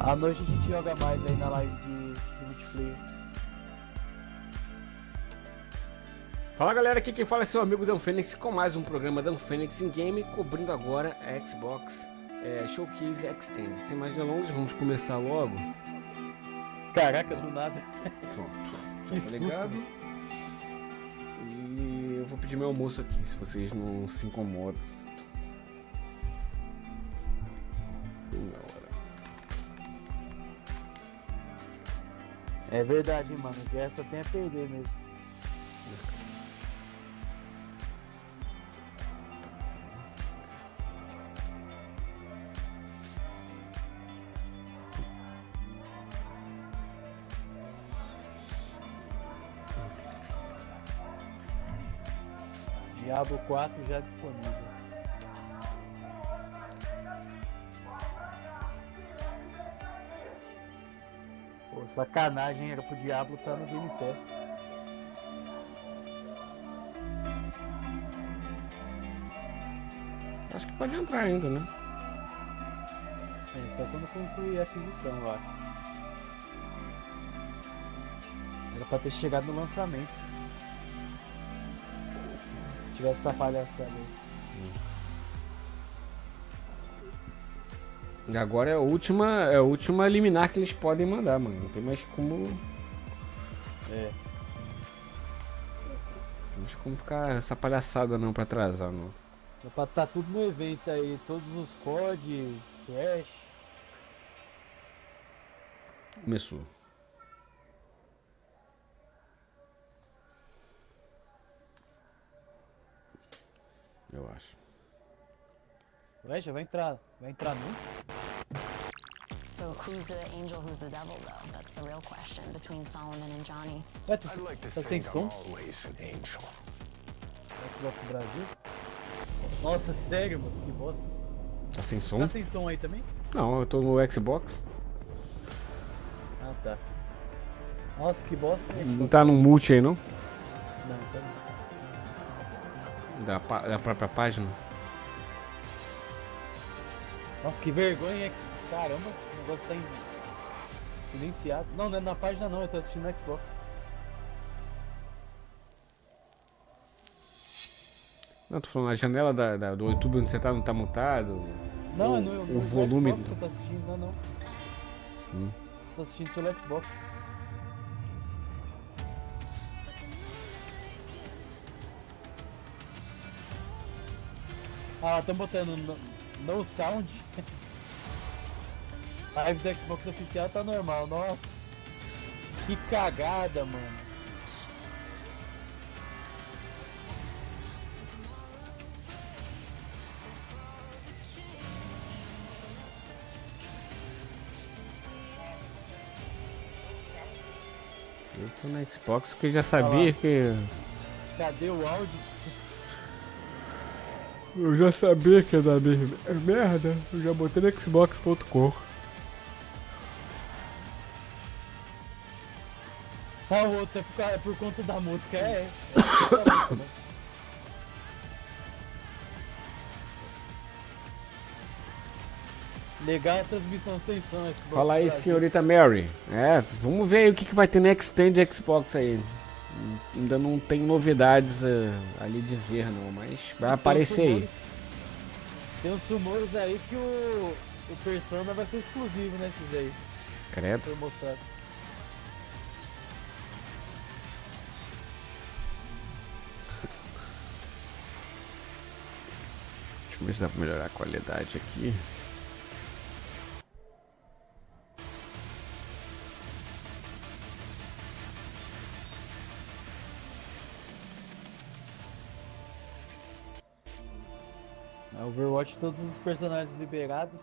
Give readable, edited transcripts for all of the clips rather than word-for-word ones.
À noite a gente joga mais aí na live de multiplayer. Fala galera, aqui quem fala é seu amigo Dan Fênix com mais um programa Dan Fênix em Game, cobrindo agora a Xbox Showcase Extend. Sem mais delongas, vamos começar logo. Caraca, do nada. Pronto, Que tá susto, ligado? mano. E eu vou pedir meu almoço aqui, se vocês não se incomodam. Bem na hora. É verdade, mano. Guerra só tem a perder mesmo. Diablo 4 já disponível. Pô, sacanagem, era pro Diablo estar no Game Pass. Acho que pode entrar ainda, né? É só quando concluir a aquisição, eu acho. Era pra ter chegado no lançamento. Se tivesse essa palhaçada aí. E agora é a última liminar que eles podem mandar, mano. Não tem mais como. É. Não tem mais como ficar essa palhaçada não pra atrasar, não. Era pra estar tudo no evento aí, todos os COD, Crash. Começou. Eu acho. Ué, já vai entrar nisso? So who's the angel, who's the devil, though? That's the real question between Solomon and Johnny. Ué, tá, I'd like to tá sem think som? I'm always an angel. Xbox Brasil? Nossa, sério, mano, que bosta. Tá sem som? Tá sem som aí também? Não, eu tô no Xbox. Ah, tá. Nossa, que bosta. Não tá no multi aí, não? Não, tá não. Da própria página. Nossa, que vergonha, caramba, o negócio tá silenciado. Não, não é na página não, eu tô assistindo no Xbox. Não, tô falando, a janela do YouTube onde você tá não tá mutado. Não, é o no volume Xbox que eu tô assistindo, não. Tô assistindo pelo Xbox. Ah, tão botando no sound. A live do Xbox oficial tá normal, nossa. Que cagada, mano. Eu tô no Xbox porque eu já sabia que. Cadê o áudio? Eu já sabia que ia dar merda. Eu já botei no Xbox.com. Ah, o outro é por conta da música, é. Legal a transmissão sem som, Xbox Fala aí, Brasil. senhorita Mary. Vamos ver aí o que vai ter no Extend Xbox aí. Ainda não tem novidades ali dizer não, mas vai aparecer aí. Tem uns rumores aí que o Persona vai ser exclusivo nesses aí. Credo. Foi mostrado. Deixa eu ver se dá pra melhorar a qualidade aqui. A Overwatch, todos os personagens liberados.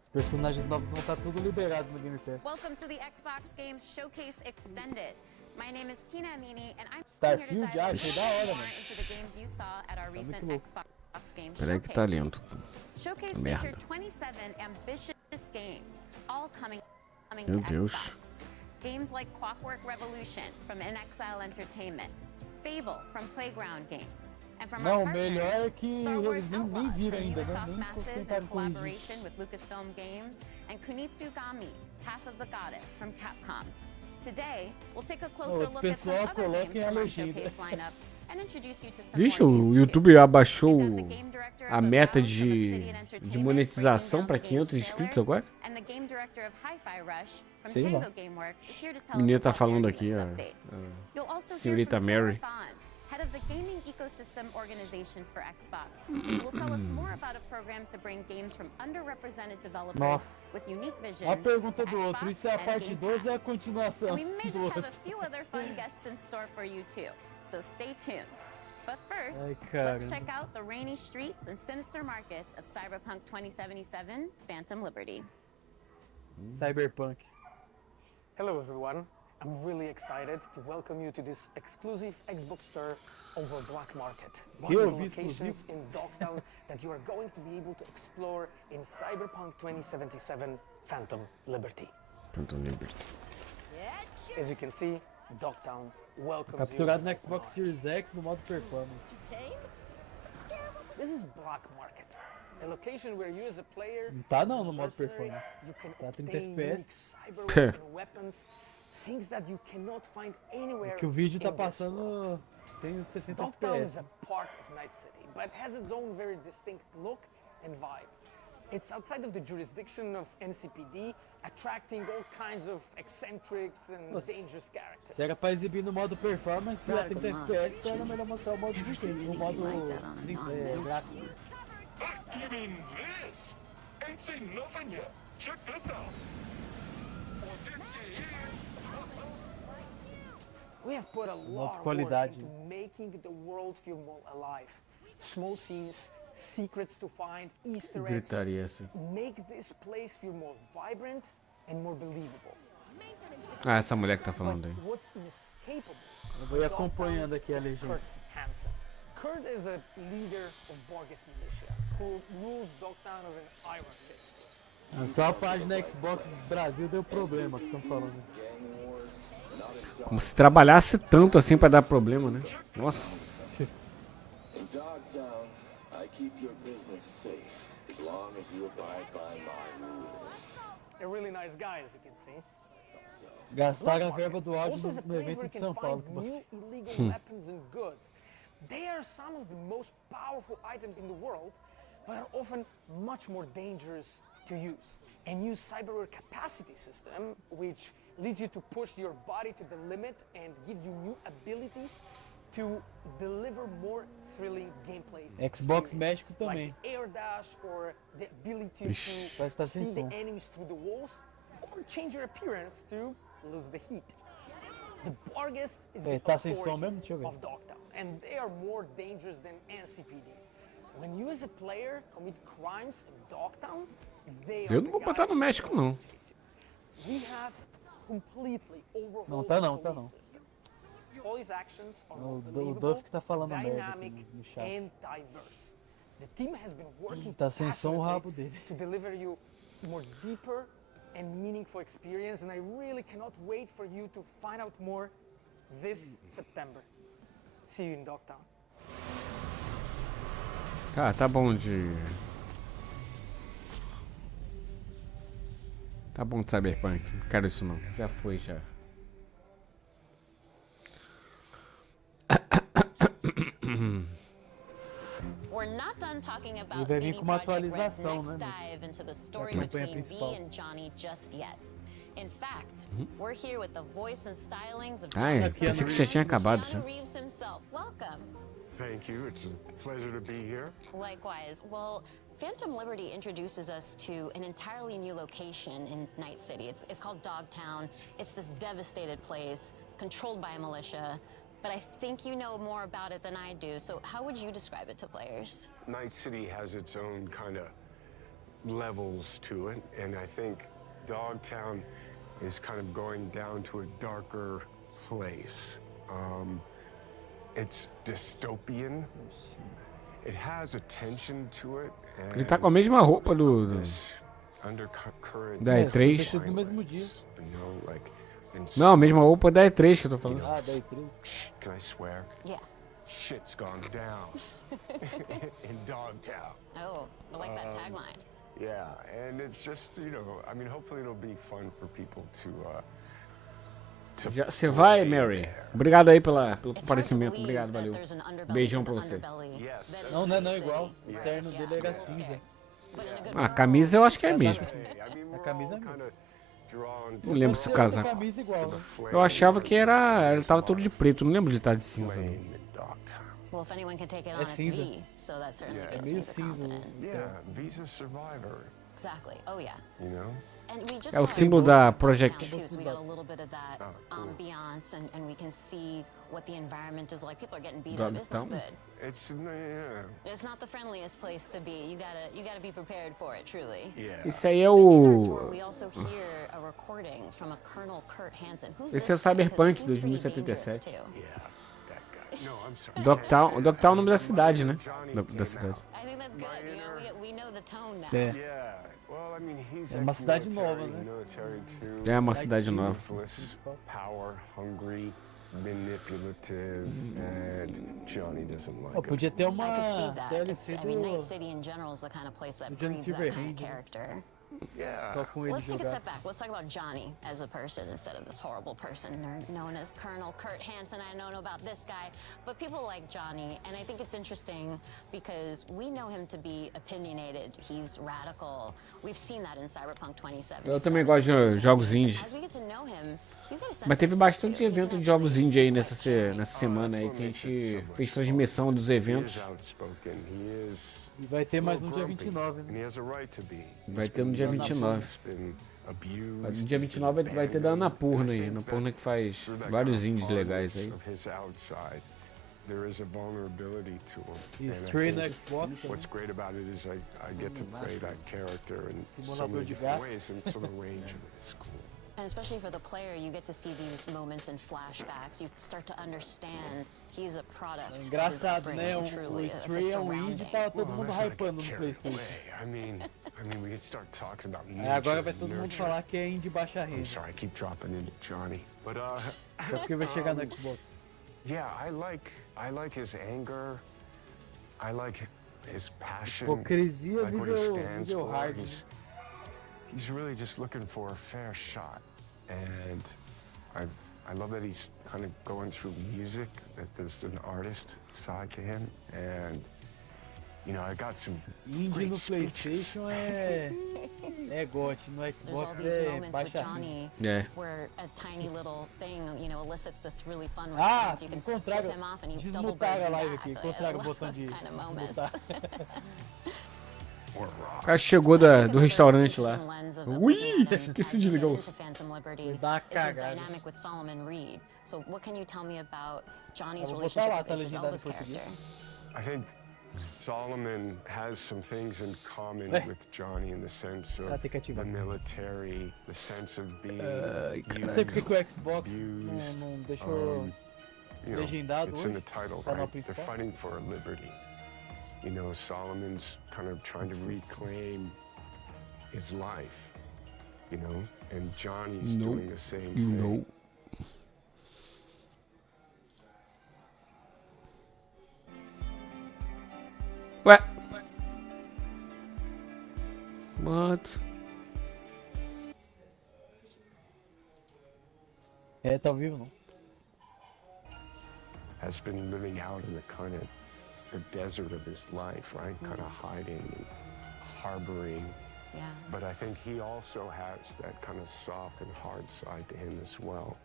Os personagens novos vão estar tudo liberados no Game Pass. Welcome to the Xbox Games Showcase Extended. My name is Tina Amini, and I'm Starfield, here to dive achei da hora, more mano. into the games you saw at our recent muito louco. Xbox Games Peraí que tá Showcase. lento. Showcase Merda. featured 27 ambitious games, all coming Meu to Deus. Xbox. Games like Clockwork Revolution from InXile Entertainment, Fable from Playground Games, and from Não, our o melhor partners, é que Star Wars eles nem Outlaws viram from ainda, né? Ubisoft Nem Massive in tentaram corrigir. collaboration with Lucasfilm Games, and Kunitsugami, Path of the Goddess from Capcom. Today, we'll take a closer O look at some pessoal other coloca games em a from our legenda. showcase lineup and introduce you to some Vixe, more o games too. YouTube abaixou We've got the game director a of meta Avowed from de Obsidian Entertainment, monetização breaking pra down the game's 500 inscritos trailer, agora. and the game director of Hi-Fi Rush from Sei lá. Tango Gameworks is here to tell O menino us tá about their falando newest aqui, update. a You'll also hear senhorita from Sarah Mary. Bond, head of the gaming ecosystem organization for Xbox, who will tell us more about a program to bring games from underrepresented developers Nossa. with unique visions A pergunta to do outro, Xbox isso é a and parte Game 2 ou é a Pass. continuação And we may do just have outro? a few other fun guests in store for you too, so stay tuned. But first, Ai, let's caramba. check out the rainy streets and sinister markets of Cyberpunk 2077: Phantom Liberty. Cyberpunk. Hello everyone, I'm really excited to welcome you to this exclusive Xbox store over Black Market. One Que of the ouvi locations in Dogtown that you are going to be able to explore in Cyberpunk 2077 Phantom Liberty. As you can see, Dogtown welcomes Capturado no you. Xbox Series X no modo performance. This is Black Market, a location where you as a player, Não tá as não a no modo mercenary, performance. you can Tá 30 obtain FPS. unique cyber and weapons, things that you cannot find anywhere Que o vídeo tá in this world. passando sem os 60 Dogtown is FPS. a part of Night City, but has its own very distinct look and vibe. It's outside of the jurisdiction of NCPD, attracting all kinds of eccentrics and Nossa. dangerous characters. Se era pra exibir no modo performance, a 30 FPS, então era melhor mostrar o modo desempenho, o modo gráfico. You mean this? Ain't seen nothing yet. Check this out. Or this here. We have put a lot of work qualidade. into making the world feel more alive. Small scenes, secrets to find, Easter eggs, Gritaria essa. make this place feel more vibrant and more believable. Ah, essa mulher que tá But falando aí. what's inescapable Eu vou ir acompanhando aqui a is legenda. Kurt Hansen. Kurt is a leader of Borges militia who rules Dogtown with an iron fist. Só a página Xbox Brasil deu problema que estão falando. Como se trabalhasse tanto assim pra dar problema, né? Nossa. In Dogtown, I keep your business safe as long as you abide by my rules. A really nice guy, as you can see. Gastaram a Black verba do áudio also is a no place evento where de you São can Paulo. find Que você... new illegal weapons and goods. They are some of the most powerful items in the world, but are often much more dangerous to use. A new cyberware capacity system, which leads you to push your body to the limit and give you new abilities to deliver more thrilling gameplay. Xbox experience, México também. Like the air dash or the ability Ixi. Parece que tá to sem see the som. enemies through the walls or change your appearance to lose the heat. The Borgest is the tá sem som mesmo? authorities Deixa eu ver. of Dogtown, and they are more dangerous than NCPD. When you as a player commit crimes in Dogtown, they are Eu the não vou botar guys no México, who não. chase you. We have completely overhauled Não tá não, the tá police não. system. All his actions are more O believable, Duff que tá falando merda dynamic, aqui no chat. and diverse. The team has been working Tá sem som o passionately rabo dele. to deliver you more deeper and meaningful experience, and I really cannot wait for you to find out more this September. See you in Dogtown. Ah, tá bom de... Tá bom de Cyberpunk. Não quero isso não. Já foi, já. We're not done talking about vai vir CD com uma Projekt Red's atualização, next né, dive into the story campanha between principal. V and Johnny just yet. In fact, we're here with the voice and stylings of Ah, é. Johnny's Pensei que son, já tinha acabado, Keanu já. Reeves himself. Welcome. Thank you. It's a pleasure to be here. Likewise. Well, Phantom Liberty introduces us to an entirely new location in Night City. It's called Dogtown. It's this devastated place. It's controlled by a militia. But I think you know more about it than I do. So how would you describe it to players? Night City has its own kind of levels to it, and I think Dogtown is kind of going down to a darker place. It's dystopian. It has a tension to it. Ele tá com a mesma roupa do... This undercurrent. Da E3. Tem sido no mesmo dia. You know, like, Não, a mesma roupa da E3 que eu tô falando. Ah, daí 3. Can I swear? Yeah. shit's gone down in Dogtown. Oh, I like that tagline. Yeah, and it's just, you know, I mean, hopefully it'll be fun for people to Você vai, Mary? Obrigado aí pelo It's hard to comparecimento. believe Obrigado, that valeu. there's an underbelly Beijão to pra the você. underbelly Yes, that is Não, Night não é igual. City. O Right, terno yeah, dele era a little cinza. scary. But in a good A way. camisa eu acho que é mesmo. I mean, we're camisa all é kinda drawn Não to lembro Pode se o ser casaco. outra camisa igual, the né? flame Eu achava que era. Ele tava that todo de preto, não lembro de estar de cinza. flame Não. in Dogtown. Well, if anyone can take it on, É it's cinza. V, so that certainly Yeah. gives Meio me the cinza. confidence. Yeah, Visa Survivor, Exactly. Oh yeah. you know? And we just É o saw símbolo it da downtown, Project. too, so we got a little bit of that Oh, cool. ambiance, and we can see what the environment is like. People are getting beat up. It's not Dogtown? good. It's, yeah, It's not the friendliest place to be. You gotta be prepared for it, truly. yeah. Esse aí é In our tour, o. we also hear a recording from a Colonel Kurt Hansen. Who's Esse this é o guy? Because he Cyberpunk seems pretty 2077. dangerous, too. Yeah, that guy. No, I'm sorry. Dogtown, Dogtown é o nome da cidade, né? Johnny Da came cidade. out. I think that's good. You know, we know the tone now. É. Yeah, well, I mean, he's É uma cidade ex-military, nova, né? military too. É uma cidade nova. Ruthless, power hungry, manipulative, and Johnny doesn't like Ó, podia ter I could see uma that. DLC I mean, Night do... City in general is the kind of place that do Johnny breeds that kind of Silverhand, né? character. it. Yeah. Só com ele Let's take a jogar. step back. Let's talk about Johnny as a person instead of this horrible person known as Colonel Kurt Hansen. I don't know about this guy, but people like Johnny, and I think it's interesting because we know him to be opinionated. He's radical. We've seen that in Cyberpunk 2077. Eu também gosto de jogos indie. As we get to know him, he's got a sense Mas teve of bastante himself, too. He evento can de jogos actually indie aí express nessa semana aí que a gente fez He transmissão dos He eventos. is outspoken. He is E vai ter mais a no little dia grumpy, 29, and né? he has a right to be. Vai He's ter no been dia abused, 29. he's been abused, No dia 29 vai ter da Ana Purna aí. Ana Purna que faz through that vários kind of indies legais aí. hardness of his outside, there is a vulnerability to him. E And I stream no think Xbox também. what's great about it is I get to play that character in so Simulador many de different gato. ways, and so the range of it is cool. And especially for the player, you get to see these moments in flashbacks. You start to understand he's a product. É of his engraçado, né? upbringing, O truly, of his stream é um indie, surrounding. tá todo Well, mundo let's not hypando get no carried PlayStation. away. I mean, we can start talking about Aí agora nature vai and todo mundo nurture. falar que é indie baixa I'm renda. sorry, I keep dropping into Johnny, but Só porque vai chegar no Xbox. yeah, I like his anger. I like his passion. Hipocrisia I like what he nível, stands nível for. hard. né? He's really just looking for a fair shot, and I love that he's kind of going through music. That there's an artist side to him, and you know, I got some Indie great no speeches. PlayStation é GOT, no There's all Xbox these é moments with baixa renda. Johnny É. where a tiny little thing, you know, elicits this really fun Ah, response. You can flip encontraram. him off and he double Desmutaram birds a you live back. aqui. I Encontraram o love botão those de kind of moments. desmutar. or rock. O cara chegou do Another restaurante lá. interesting lens of Ui, looking at him esqueci as de we ligar get o into Phantom Liberty Foi dar uma is his cagada. dynamic with Solomon Reed. So what can you tell me about Johnny's Eu vou botar relationship lá, with tá Idris legendado em Elba's português. character? I think Solomon has some things in common Eh. with Johnny in the sense Ah, of tem que ativar. the military, the sense of being Não sei porque que o Xbox abused, não deixou you know, legendado it's in the hoje. title, Canal right? They're principal. fighting for a liberty. You know, Solomon's kind of trying to reclaim his life, you know, and Johnny's Nope. doing the same You thing. know. Ué? What? É, tá ao vivo não. Has been living out in the kind of the desert of his life, right? Kind of hiding and harboring. Yeah. But I think he also has that kind of soft and hard side to him as well.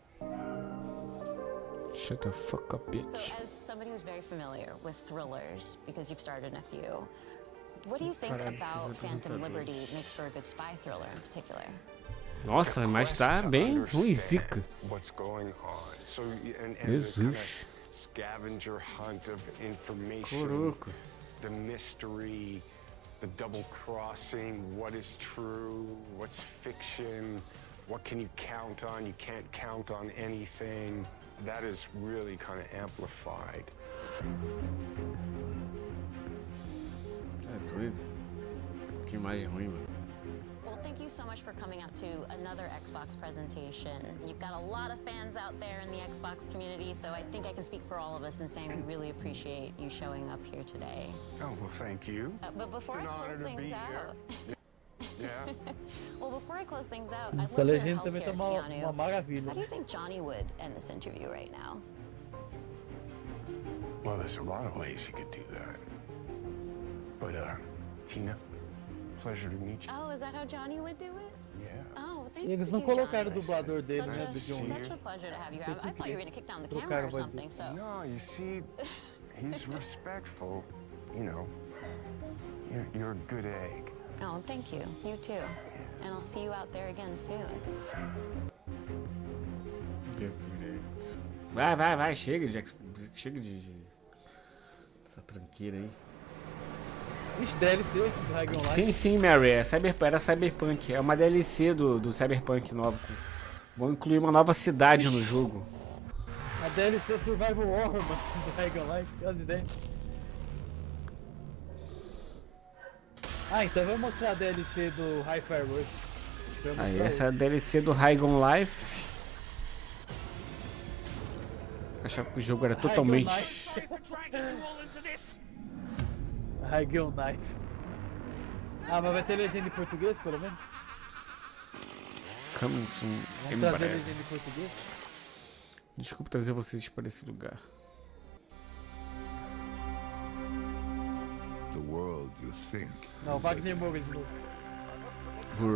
Shut the fuck up, So bitch. as somebody who's very familiar with thrillers, because you've started in a few, what do you think Caralho, about esses Phantom apresentadores. Liberty makes for a good spy thriller in particular? Nossa, mas tá Quest to bem understand ruizica. What's going on? So and the kind Jesus. of scavenger hunt of information, Coroca. the mystery, the double crossing, what is true, what's fiction, what can you count on, you can't count on anything. That is really kind of amplified. É doido. Que imagem ruim, mano. Well, thank you so much for coming out to another Xbox presentation. You've got a lot of fans out there in the Xbox community, so I think I can speak for all of us in saying we really appreciate you showing up here today. Oh, well, thank you. But before It's I an honor close to things be out, Yeah. well, before I close things out, I'd Essa love your legenda help também here, tá uma Keanu. maravilha. How do you think Johnny would end this interview right now? Well, there's a lot of ways you could do that. But, Tina, pleasure to meet you. Oh, is that how Johnny would do it? Yeah. Oh, E thank eles you, não colocaram o Johnny. dublador dele, né, do Such John Wick. such a pleasure to have you. Sempre I thought you were going to kick down the trocaram camera a or voz something, so. No, you see, he's respectful. You know, you're a good egg. Oh, thank you. You too. And I'll see you out there again soon. Vai, chega de essa tranqueira aí. Ixi, DLC do Dragon Light. Sim, Mary, era Cyberpunk. É uma DLC do Cyberpunk novo. Vão incluir uma nova cidade no jogo. A DLC Survival Horror, mano, do Dragon Light. Olha as ideias. Ah, então vai mostrar a DLC do Hi-Fi Rush. Aí, essa é a DLC do High-On Life. Achava que o jogo era totalmente... High-On Knife. Ah, mas vai ter legenda em português, pelo menos? Coming soon, em Vamos trazer breve. legenda em português? Desculpa trazer vocês para esse lugar. The world you think Não, Wagner Moura de novo.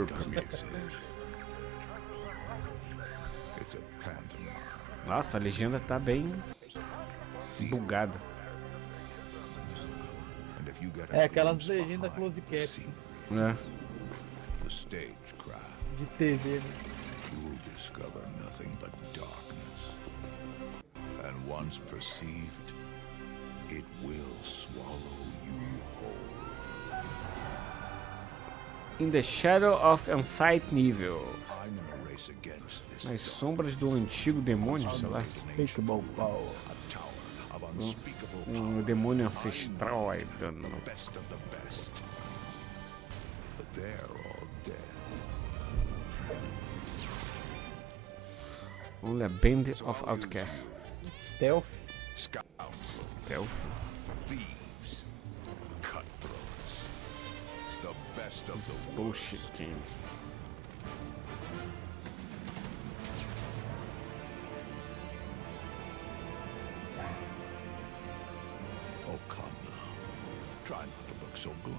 doesn't exist. It's a pantomime. Nossa, a legenda tá bem bugada. And if you get É a aquelas glimpse legendas behind close the cap scene, Né? the stage craft, de TV, né? you will discover nothing but darkness. And once perceived, it will swallow you whole. In the Shadow of Unsight Nível. I'm in a race against this Nas dark sombras do antigo demônio, sei lá. Unspeakable Power. a tower of unspeakable Um demônio ancestral aí dando. best of the best. But they're all dead. Only a band of outcasts. Stealth. Scouts, Stealth. thieves, cutthroats. The best of the Bullshit game. Oh, come now. Try not to look so glum.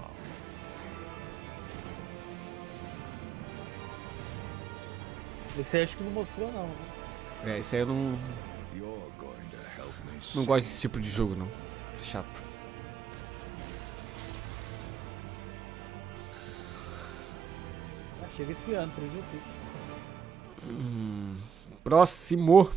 Esse aí acho que não mostrou não, né? É, esse aí eu não You're going to help me gosto save desse tipo de jogo, não. Chato. Ah, chega esse ano pro YouTube. Próximo.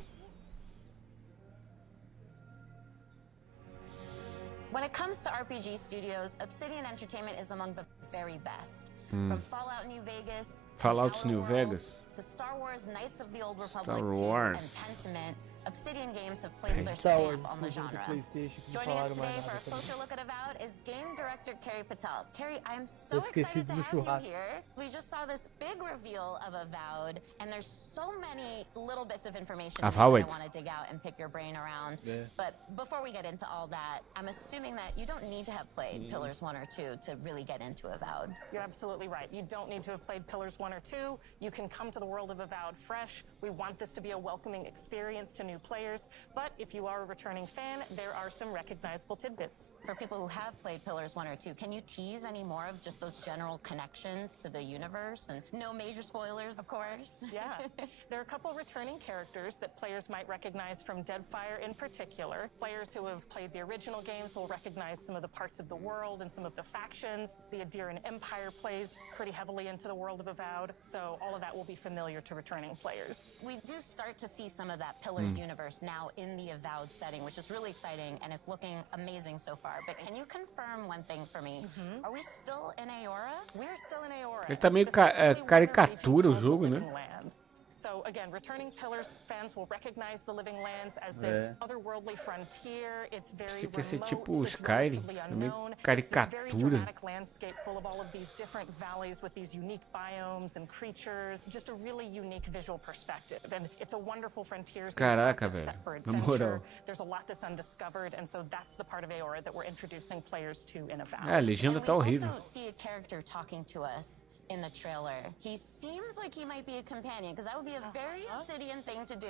When it comes to RPG studios, Obsidian Entertainment is among the very best. From Fallout New Vegas, Fallout The Outer New Worlds, Vegas. to Star Wars Knights of the Old Star Republic 2 Wars. and Pentiment, Obsidian Games have placed their Star Wars stamp on the exclusive do genre. PlayStation, que não Joining us falaram mais today for nada a também. closer look at Avowed is game director Carrie Patel. Carrie, I'm so Tô esquecido excited to do have you churrasco. here. We just saw this big reveal of Avowed, and there's so many little bits of information in it that I Avowed. want to dig out and pick your brain around. Yeah. But before we get into all that, I'm assuming that you don't need to have played Pillars 1 or 2 to really get into Avowed. You're absolutely right. You don't need to have played Pillars 1 or 2. You can come to the world of Avowed fresh. We want this to be a welcoming experience to new players. But if you are a returning fan, there are some recognizable tidbits. For people who have played Pillars 1 or 2, can you tease any more of just those general connections to the universe? And no major spoilers, of course. Yeah. There are a couple returning characters that players might recognize from Deadfire in particular. Players who have played the original games will recognize some of the parts of the world and some of the factions. The Adiran Empire plays pretty heavily into the world of Avowed, so all of that will be familiar to returning players. We do start to see some of that Pillars universe now in the Avowed setting, which is really exciting, and it's looking amazing so far. But can you confirm one thing for me? Are we still in Aora? We're still in Aora. Ele tá meio specifically where the caricatura o region jogo, called né? the Living Lands. So again, returning Pillars fans will recognize the Living Lands as this otherworldly frontier. It's very Isso quer ser remote, tipo it's Skyrim, relatively é meio unknown. It's this very caricatura. dramatic landscape full of all of these different valleys with these unique biomes and creatures. Just a really unique visual perspective. And it's a wonderful frontier Caraca, that's velho. set for Na adventure. moral. There's a lot that's undiscovered, and so that's the part of Eora that we're introducing players to in Avowed. É, a legenda And tá we horrível. also see a character talking to us in the trailer. He seems like he might be a companion, because that would be a very Obsidian thing to do.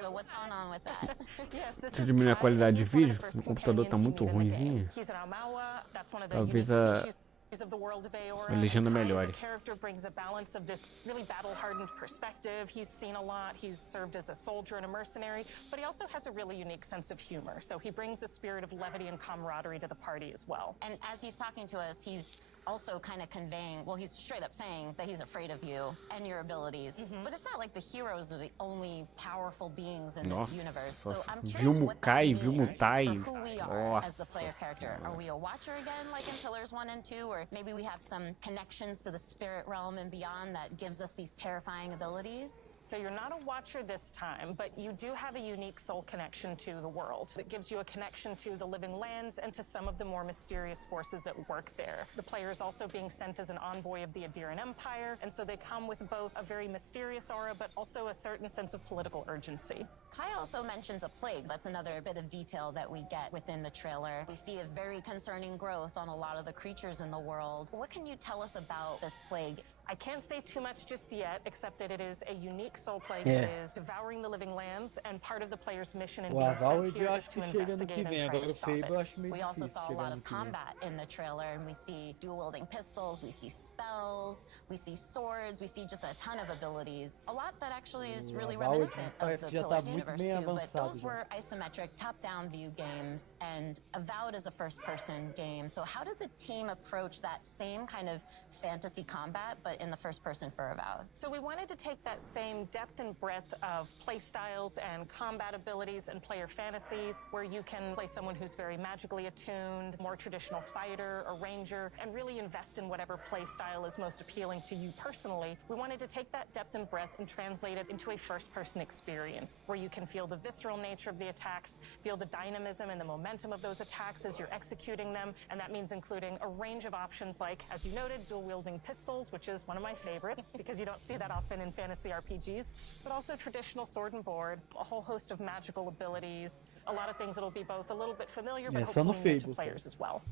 So what's going on with that? Yes, this Deixa eu is diminuir a Kai, qualidade de and he's one of vídeo. the first O computador tá companions muito you meet in the ruinzinho. game. He's an Aumaua, that's one of the Talvez unique a species of the world of Eora. legenda Kai as a melhore. character brings a balance of this really battle-hardened perspective. He's seen a lot. He's served as a soldier and a mercenary, but he also has a really unique sense of humor. So he brings a spirit of levity and camaraderie to the party as well. And as he's talking to us, he's also kind of conveying, well, he's straight up saying that he's afraid of you and your abilities. But it's not like the heroes are the only powerful beings in this universe. So I'm curious viu what that Mukai, means viu Mutai. for who we are as the Nossa player character. Senhora. Are we a watcher again, like in Pillars 1 and 2? Or maybe we have some connections to the spirit realm and beyond that gives us these terrifying abilities? So you're not a watcher this time, but you do have a unique soul connection to the world that gives you a connection to the Living Lands and to some of the more mysterious forces at work there. The player is also being sent as an envoy of the Adiran Empire, and so they come with both a very mysterious aura, but also a certain sense of political urgency. Kai also mentions a plague. That's another bit of detail that we get within the trailer. We see a very concerning growth on a lot of the creatures in the world. What can you tell us about this plague? I can't say too much just yet, except that it is a unique soul plague that is devouring the living lands, and part of the player's mission in O being Avowed sent eu here is acho to que chega ano investigate que and vem. try Agora to o stop Fable eu it. acho meio We also difícil saw a chegar lot ano of que vem. combat in the trailer, and we see dual-wielding pistols, we see spells, we see swords, we see just a ton of abilities. A lot that actually is really Avowed reminiscent of parece the que já tá Pillars muito universe bem too, but avançado those já. were isometric, top-down view games, and Avowed is a first-person game. So how did the team approach that same kind of fantasy combat, but in the first person for Avowed? So we wanted to take that same depth and breadth of play styles and combat abilities and player fantasies, where you can play someone who's very magically attuned, more traditional fighter or ranger, and really invest in whatever play style is most appealing to you personally. We wanted to take that depth and breadth and translate it into a first-person experience, where you can feel the visceral nature of the attacks, feel the dynamism and the momentum of those attacks as you're executing them, and that means including a range of options like, as you noted, dual-wielding pistols, which is one of my favorites because you don't see that often in fantasy RPGs, but also traditional sword and board, a whole host of magical abilities, a lot of things that'll be both a little bit familiar but só no hopefully new to Fable, players as well.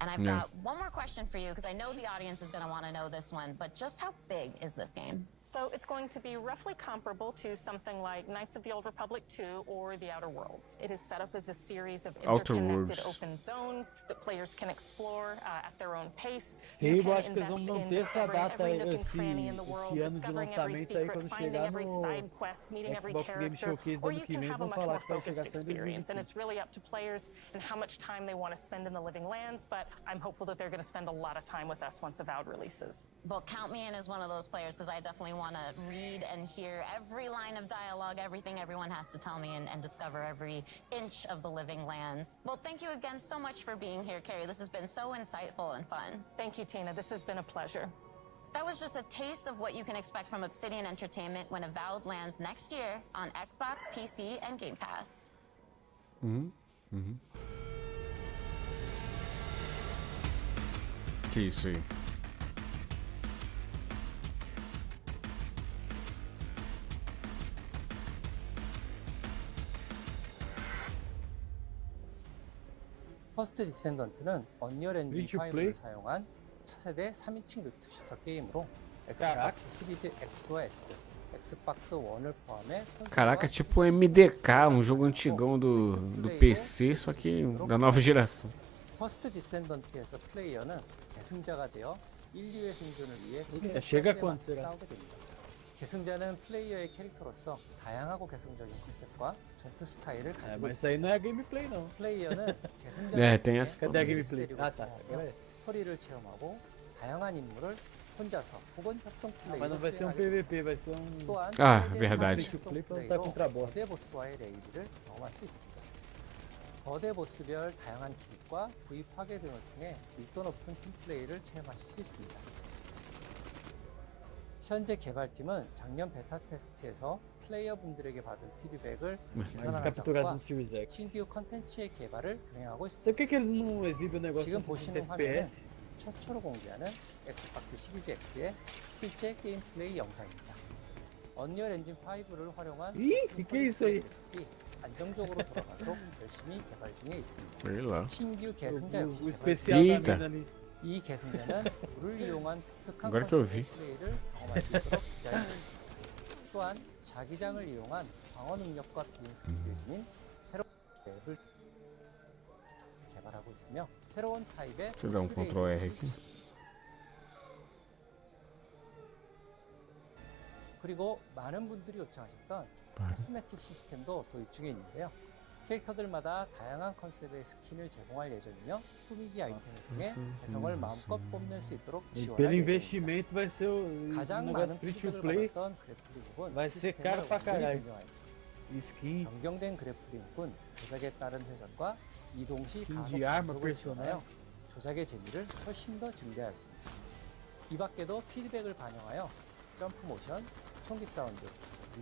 And I've got one more question for you, because I know the audience is going to want to know this one, but just how big is this game? So it's going to be roughly comparable to something like Knights of the Old Republic 2 or The Outer Worlds. It is set up as a series of Outer interconnected Worlds. open zones that players can explore at their own pace. You Fable, can acho que eles vão invest in manter essa discovering data every nook and esse cranny in the world, ano de discovering every lançamento aí secret, quando finding chegar every no side quest, meeting every Xbox Game character, Showcase do or ano you que can vem, have a vão much falar more que vai focused chegar só em experience, and 2025. it's really up to players and how much time they want to spend in the Living Lands, but I'm hopeful that they're going to spend a lot of time with us once Avowed releases. Well, count me in as one of those players, because I definitely want to read and hear every line of dialogue, everything everyone has to tell me, and discover every inch of the Living Lands. Well, thank you again so much for being here, Carrie. This has been so insightful and fun. Thank you, Tina. This has been a pleasure. That was just a taste of what you can expect from Obsidian Entertainment when Avowed lands next year on Xbox, PC, and Game Pass. Que isso aí? 퍼스트 디센던트는 언리얼 엔진 Free to 5를 play? 사용한 차세대 3인칭 루트 슈터 게임으로 Caraca. 엑스박스 시리즈 X와 S, 엑스박스 1을 포함해 Caraca, tipo MDK, um jogo antigão do PC, só que da nova geração. 퍼스트 디센던트에서 플레이어는 계승자가 되어 인류의 생존을 위해 Chega 최악의 quando 맞서 será? 싸우게 됩니다. 계승자는 플레이어의 캐릭터로서 다양하고 개성적인 컨셉과 전투 스타일을 É, 가지고 mas isso aí não é gameplay não. 플레이어는 É, tem essa. Cadê a gameplay? Ah, tá. Agora é. 스토리를 체험하고 다양한 인물을 혼자서 혹은 협동 Mas 플레이로 não vai ser um 수행하게 PVP, vai ser um 또한 Ah, 최대 verdade. 협동 Free to play pra lutar 플레이로 contra boss. 거대 보스와의 레이드를 경험할 수 있습니다. 거대 보스별 다양한 기믹과 부위 파괴 등을 통해 밀도 높은 팀 플레이를 체험하실 수 있습니다. 현재 개발팀은 작년 베타 테스트에서 플레이어분들에게 받은 피드백을 Mas 개선하는 capturados 작업과 no Series X. 신규 컨텐츠의 개발을 진행하고 Sabe 있습니다. por que eles não exibem o negócio 지금 em 60 보시는 화면은 FPS? 최초로 공개하는 엑스박스 시리즈 X의 실제 게임 플레이 영상입니다. 언리얼 엔진 5를 활용한 Ih, que é isso aí? 그래픽이 안정적으로 돌아가도록 열심히 개발 중에 있습니다. Sei lá. 신규 계승자 역시 O 개발 especial da Eita. mina ali. 이 계승자는 불을 이용한 독특한 Agora que eu 컨셉의 vi. 플레이를 경험할 수 있도록 디자인되었습니다. 또한 자기장을 이용한 방어 능력과 비행 스킬을 지닌 새로운 맵을 개발하고 있으며 새로운 타입의 Deixa eu dar um Ctrl R aqui. 그리고 많은 분들이 요청하셨던 코스메틱 시스템도 도입 중에 있는데요. 캐릭터들마다 다양한 컨셉의 스킨을 제공할 예정이며 꾸미기 아이템을 통해 개성을 마음껏 뽐낼 수 있도록 E 지원할 pelo 예정입니다. investimento vai ser o 가장 negócio 많은 free to 피드백을 play. 받았던 그래플링 군 Vai ser caro pra caralho. Skin, 변경된 그래플링군 조작에 따른 회전과 이동 시 skin 가속 de arma, 감속을 personagem. 지원하여 조작의 재미를 훨씬 더 증대하였습니다. 이 밖에도 피드백을 반영하여 점프 모션, 총기 사운드,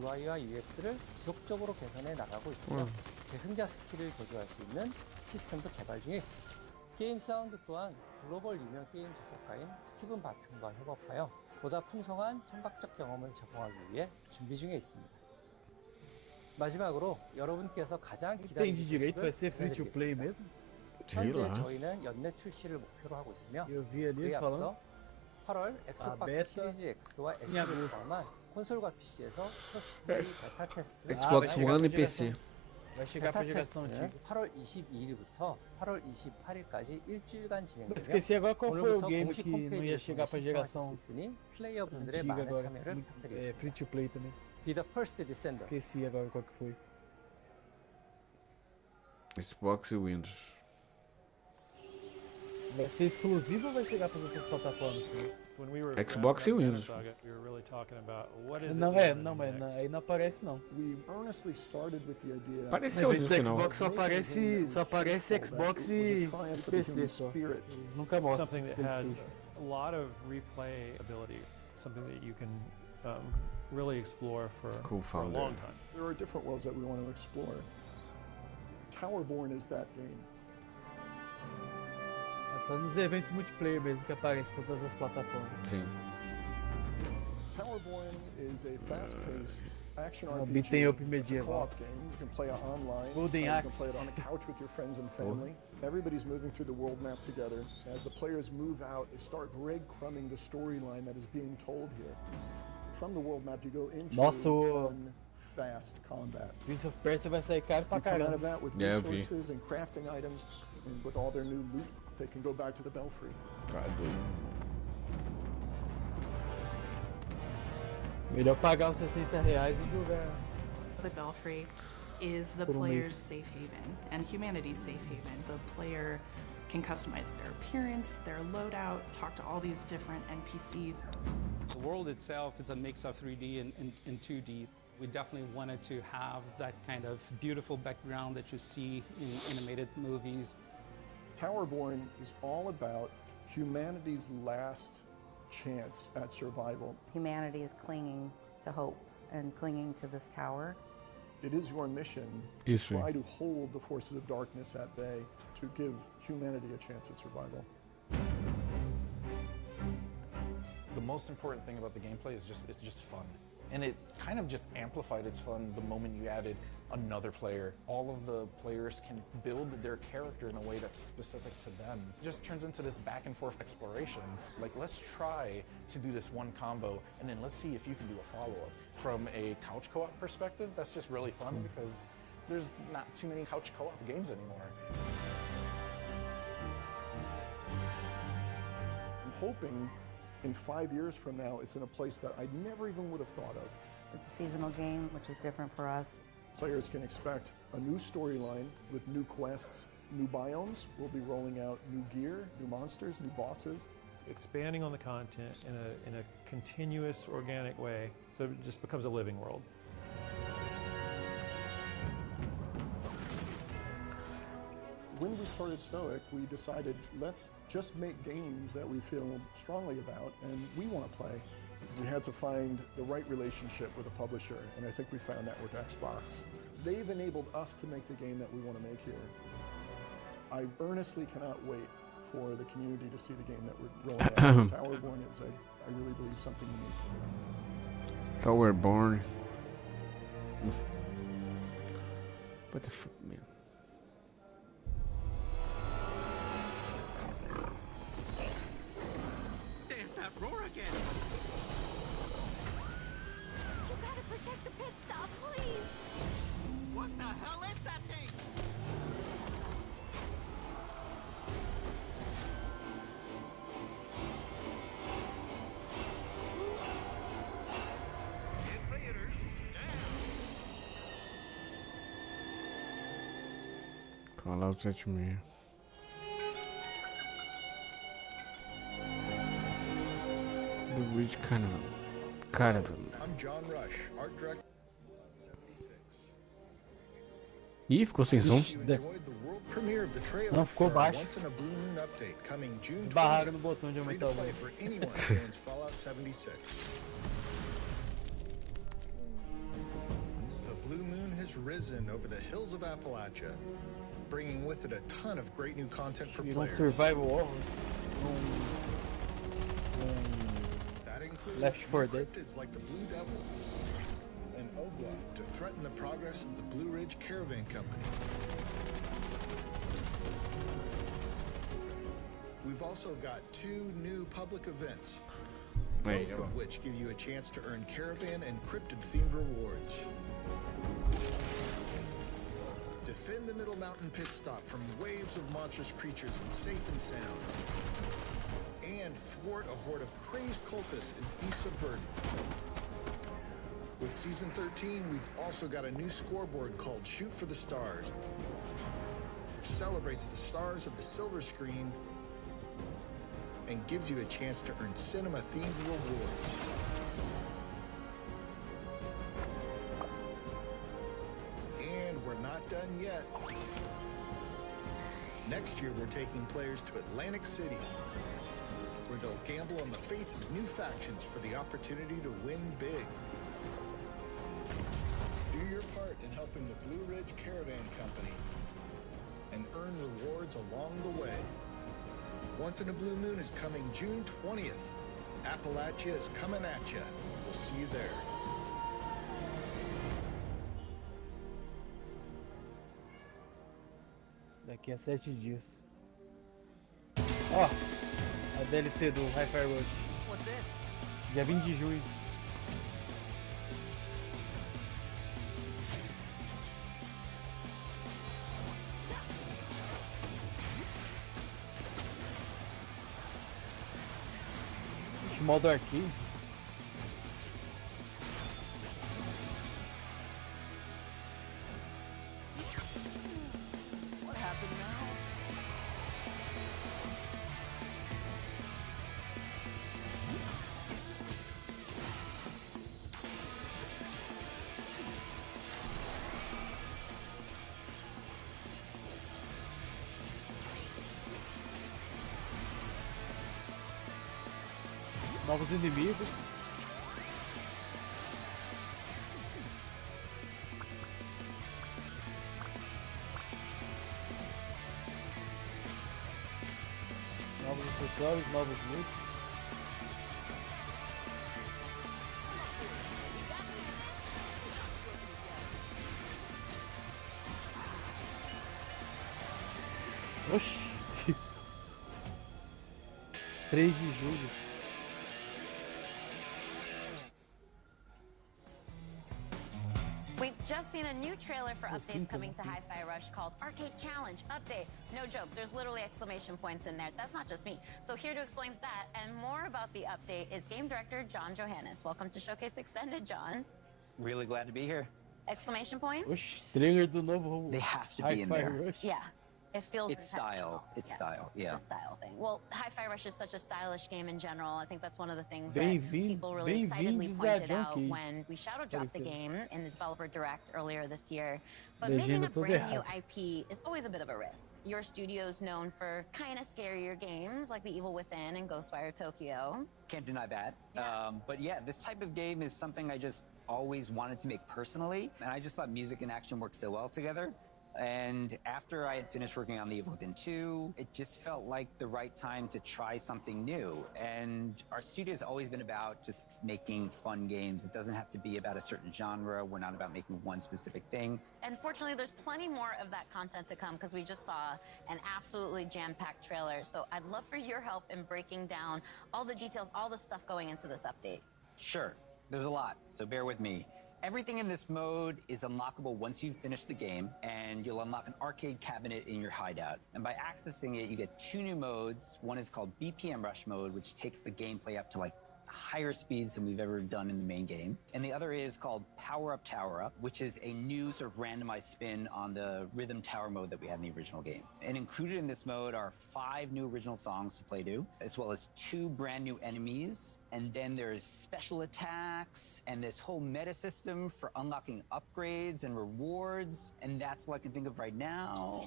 UI와 UX를 지속적으로 개선해 나가고 있으며 계승자 스킬을 교조할 수 있는 시스템도 개발 중에 있습니다. 게임 사운드 또한 글로벌 유명 게임 작곡가인 스티븐 바튼과 협업하여 보다 풍성한 청각적 경험을 제공하기 위해 준비 중에 있습니다. 마지막으로 여러분께서 가장 기다리는 Entendi direito, vai ser 소식을 free to play 전해드리겠습니다. mesmo? Sei 현재 lá. 저희는 연내 출시를 목표로 하고 있으며 Eu vi ali 그에 falando. 앞서 8월 엑스박스 베타 시리즈 X와 em S를 agosto. 포함한 콘솔과 PC에서 첫 베타 테스트를 Xbox vai One e chegar pra PC. Vai chegar 베타 pra geração 테스트는 antiga. 8월 22일부터 8월 28일까지 일주일간 Eu 진행되며 esqueci agora qual foi o 오늘부터 game 공식 que não ia 홈페이지를 chegar 통해 pra 신청하실 수 geração 있으니 플레이어분들의 antiga 많은 agora. 참여를 É, free 부탁드리겠습니다. to play também. Be the first Descender. Esqueci agora qual que foi. Xbox e Windows. Vai ser exclusivo ou vai chegar para outras plataformas também? When we were Xbox wrapping e up Windows. Saga, we were really talking about what is Não, it we é, wanna não, do mas next. aí não aparece não. We earnestly started with the idea Apareceu ali no do final. Xbox só aparece Xbox e PC só. Eles nunca mostram. Something that had PlayStation. a lot of replay ability, something that you can really explore for a Co-founder. long time. there are different worlds that we want to explore. Towerborn is that game. É só nos eventos multiplayer mesmo que aparece em todas as plataformas. Sim. Towerborn is a fast-paced action Uma RPG. beaten up It's a medieval. co-op game. You can play it online. Golden You can Axe. play it on the couch with your friends and family. Everybody's moving through the world map together. As the players move out, they start breadcrumbing the storyline that is being told here. From the world map, you go into Nossa, o- fast combat. Prince of Persia vai sair caro pra You come out of caramba. that with Yeah, eu vi. resources and crafting items, and with all their new loot, they can go back to the Belfry. Tá doido. Melhor pagar os R$60 e jogar. The Belfry is the Por um player's mês. safe haven and humanity's safe haven. The player can customize their appearance, their loadout, talk to all these different NPCs. The world itself is a mix of 3D and 2D. We definitely wanted to have that kind of beautiful background that you see in animated movies. Towerborn is all about humanity's last chance at survival. Humanity is clinging to hope and clinging to this tower. It is your mission to Isso. try to hold the forces of darkness at bay, to give humanity a chance at survival. The most important thing about the gameplay is it's just fun. And it kind of just amplified its fun the moment you added another player. All of the players can build their character in a way that's specific to them. It just turns into this back and forth exploration. Like, let's try to do this one combo, and then let's see if you can do a follow-up. From a couch co-op perspective, that's just really fun because there's not too many couch co-op games anymore. I'm hoping in 5 years from now, it's in a place that I never even would have thought of. It's a seasonal game, which is different for us. Players can expect a new storyline with new quests, new biomes. We'll be rolling out new gear, new monsters, new bosses. Expanding on the content in a continuous, organic way, so it just becomes a living world. When we started Stoic, we decided let's just make games that we feel strongly about and we want to play. We had to find the right relationship with a publisher, and I think we found that with Xbox. They've enabled us to make the game that we want to make here. I earnestly cannot wait for the community to see the game that we're rolling out. Towerborn is, I really believe, something unique. Towerborn. What the fuck, man? There's that roar again. You gotta protect the pit stop, please. What the hell is that thing? Fallout 7000. Which kind of I'm John Rush, art director. Ih, ficou sem som. Premiere of the trailer Não, ficou for our baixo. Once in a Blue Moon update coming June 20th. Esbarraram no botão de Free aumentar to o play volume. for anyone who owns Fallout 76. The Blue Moon has risen over the hills of Appalachia, bringing with it a ton of great new content for E um players. survival horror. That includes Left 4 Dead. cryptids like the Blue Devil and Ogwa to threaten the progress of the Blue Ridge Caravan Company. We've also got 2 new public events, both of which give you a chance to earn caravan and cryptid-themed rewards. Defend the Middle Mountain Pit Stop from waves of monstrous creatures and safe and sound. And thwart a horde of crazed cultists and beasts of burden. With Season 13, we've also got a new scoreboard called Shoot for the Stars, which celebrates the stars of the silver screen and gives you a chance to earn cinema-themed rewards. And we're not done yet. Next year, we're taking players to Atlantic City, where they'll gamble on the fates of new factions for the opportunity to win big. Do your part in helping the Blue Ridge Caravan Company and earn rewards along the way. Once in a Blue Moon is coming June 20th. Appalachia is coming at ya. We'll see you there. Daqui a 7 dias. Ó, a DLC do Hi-Fi Rush. What's this? Dia 20 de junho. Ixi, modo arcade. What happened now? Novos inimigos. Novos acessórios, novos looks. Oxi. 3 de julho. We've just seen a new trailer for Oh, updates sim, coming to sim. Hi-Fi Rush called Arcade Challenge Update. No joke, there's literally exclamation points in there. That's not just me. So here to explain that and more about the update is game director John Johannes. Welcome to Showcase Extended, John. Really glad to be here. Exclamation points? Oxi, trailer do novo They have to be in Hi-Fi there. Rush. Yeah. It feels It's style. intentional. It's style. Yeah. It's a style thing. Well, Hi-Fi Rush is such a stylish game in general. I think that's one of the things that Bem-vindo- people really excitedly bem-vindos a pointed out Junkie. when we shadow dropped the Pareceu. game in the Developer Direct earlier this year. But Legenda making a toda brand new errada. IP is always a bit of a risk. Your studio's known for kind of scarier games like The Evil Within and Ghostwire Tokyo. Can't deny that. But yeah, this type of game is something I just always wanted to make personally. And I just thought music and action work so well together. And after I had finished working on The Evil Within 2, it just felt like the right time to try something new. And our studio's always been about just making fun games. It doesn't have to be about a certain genre. We're not about making one specific thing. And fortunately, there's plenty more of that content to come because we just saw an absolutely jam-packed trailer. So I'd love for your help in breaking down all the details, all the stuff going into this update. Sure, there's a lot, so bear with me. Everything in this mode is unlockable once you've finished the game, and you'll unlock an arcade cabinet in your hideout. And by accessing it, you get 2 new modes. One is called BPM Rush mode, which takes the gameplay up to like higher speeds than we've ever done in the main game. And the other is called Power Up Tower Up, which is a new sort of randomized spin on the Rhythm Tower mode that we had in the original game. And included in this mode are 5 new original songs to play to, as well as 2 brand new enemies. And then there's special attacks and this whole meta system for unlocking upgrades and rewards. And that's all I can think of right now.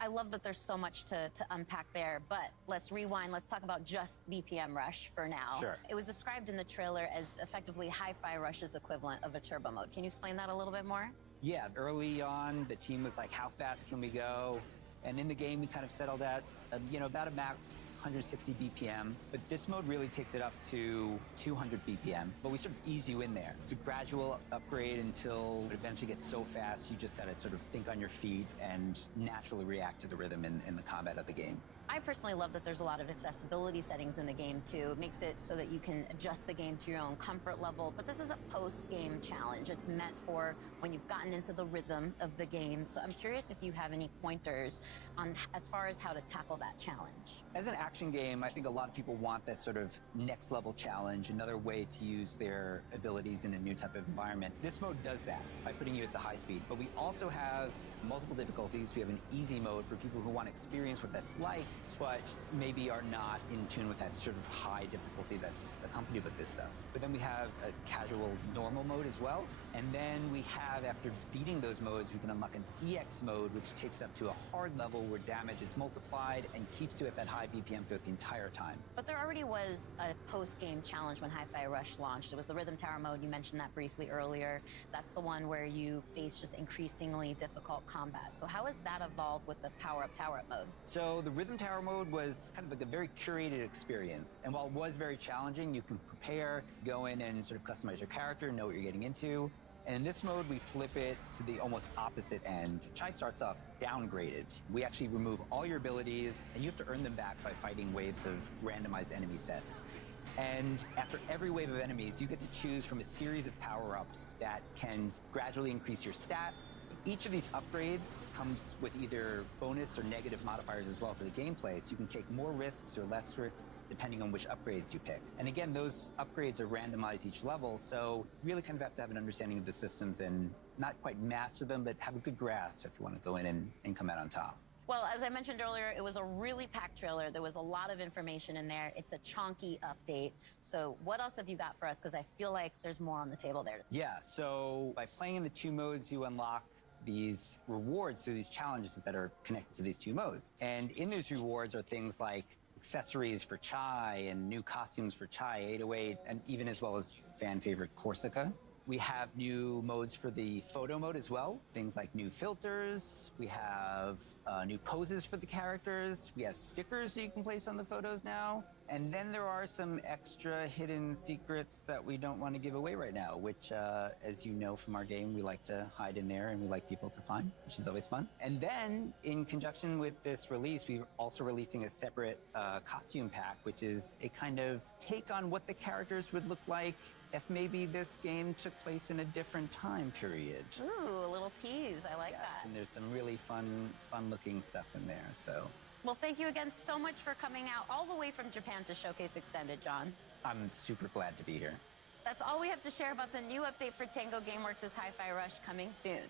I love that there's so much to unpack there, but let's rewind. Let's talk about just BPM Rush for now. Sure. It was described in the trailer as effectively Hi-Fi Rush's equivalent of a turbo mode. Can you explain that a little bit more? Yeah, early on, the team was like, how fast can we go? And in the game, we kind of settled at, about a max 160 BPM. But this mode really takes it up to 200 BPM. But we sort of ease you in there. It's a gradual upgrade until it eventually gets so fast, you just got to sort of think on your feet and naturally react to the rhythm in the combat of the game. I personally love that there's a lot of accessibility settings in the game too. It makes it so that you can adjust the game to your own comfort level, but this is a post-game challenge. It's meant for when you've gotten into the rhythm of the game. So I'm curious if you have any pointers on as far as how to tackle that challenge. As an action game, I think a lot of people want that sort of next level challenge, another way to use their abilities in a new type of environment. This mode does that by putting you at the high speed, but we also have multiple difficulties. We have an easy mode for people who want to experience what that's like, but maybe are not in tune with that sort of high difficulty that's accompanied with this stuff. But then we have a casual normal mode as well. And then we have, after beating those modes, we can unlock an EX mode, which takes up to a hard level where damage is multiplied and keeps you at that high BPM throughout the entire time. But there already was a post-game challenge when Hi-Fi Rush launched. It was the Rhythm Tower mode. You mentioned that briefly earlier. That's the one where you face just increasingly difficult combat. So how has that evolved with the Power Up Tower Up mode? So the Rhythm Tower mode was kind of like a very curated experience. And while it was very challenging, you can prepare, go in and sort of customize your character, know what you're getting into. And in this mode, we flip it to the almost opposite end. Chai starts off downgraded. We actually remove all your abilities, and you have to earn them back by fighting waves of randomized enemy sets. And after every wave of enemies, you get to choose from a series of power-ups that can gradually increase your stats. Each of these upgrades comes with either bonus or negative modifiers as well to the gameplay, so you can take more risks or less risks depending on which upgrades you pick. And again, those upgrades are randomized each level, so you really kind of have to have an understanding of the systems and not quite master them, but have a good grasp if you want to go in and come out on top. Well, as I mentioned earlier, it was a really packed trailer. There was a lot of information in there. It's a chonky update. So what else have you got for us? Because I feel like there's more on the table there. Yeah, so by playing in the 2 modes, you unlock these rewards through these challenges that are connected to these 2 modes. And in those rewards are things like accessories for Chai and new costumes for Chai 808, and even as well as fan favorite Corsica. We have new modes for the photo mode as well. Things like new filters. We have new poses for the characters. We have stickers that you can place on the photos now. And then there are some extra hidden secrets that we don't want to give away right now, which, as you know from our game, we like to hide in there and we like people to find, which is always fun. And then, in conjunction with this release, we're also releasing a separate costume pack, which is a kind of take on what the characters would look like if maybe this game took place in a different time period. Ooh, a little tease. I like that. And there's some really fun-looking stuff in there, so. Well, thank you again so much for coming out all the way from Japan to Showcase Extended, John. I'm super glad to be here. That's all we have to share about the new update for Tango Gameworks' Hi-Fi Rush coming soon.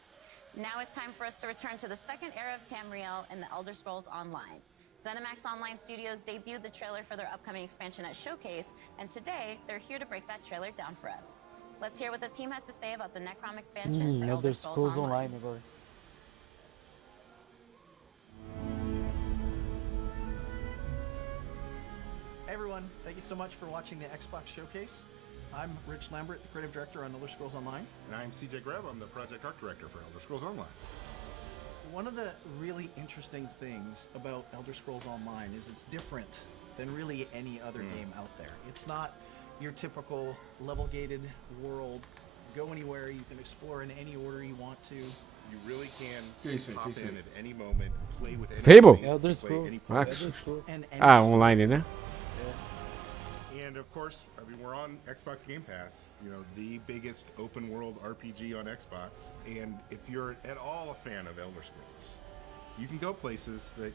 Now it's time for us to return to the second era of Tamriel in the Elder Scrolls Online. ZeniMax Online Studios debuted the trailer for their upcoming expansion at Showcase, and today they're here to break that trailer down for us. Let's hear what the team has to say about the Necrom expansion for Elder Scrolls Online. agora. Hey everyone, thank you so much for watching the Xbox Showcase. I'm Rich Lambert, the creative director on Elder Scrolls Online. And I'm CJ Greb, I'm the project art director for Elder Scrolls Online. One of the really interesting things about Elder Scrolls Online is it's different than really any other game out there. It's not your typical level-gated world. Go anywhere, you can explore in any order you want to. You really can Isso, pop isso. in at any moment, play with any Fable? Elder play Scrolls. any Max. Elder Scrolls. Ah, online, né? And of course, I mean, we're on Xbox Game Pass, you know, the biggest open world RPG on Xbox. And if you're at all a fan of Elder Scrolls, you can go places that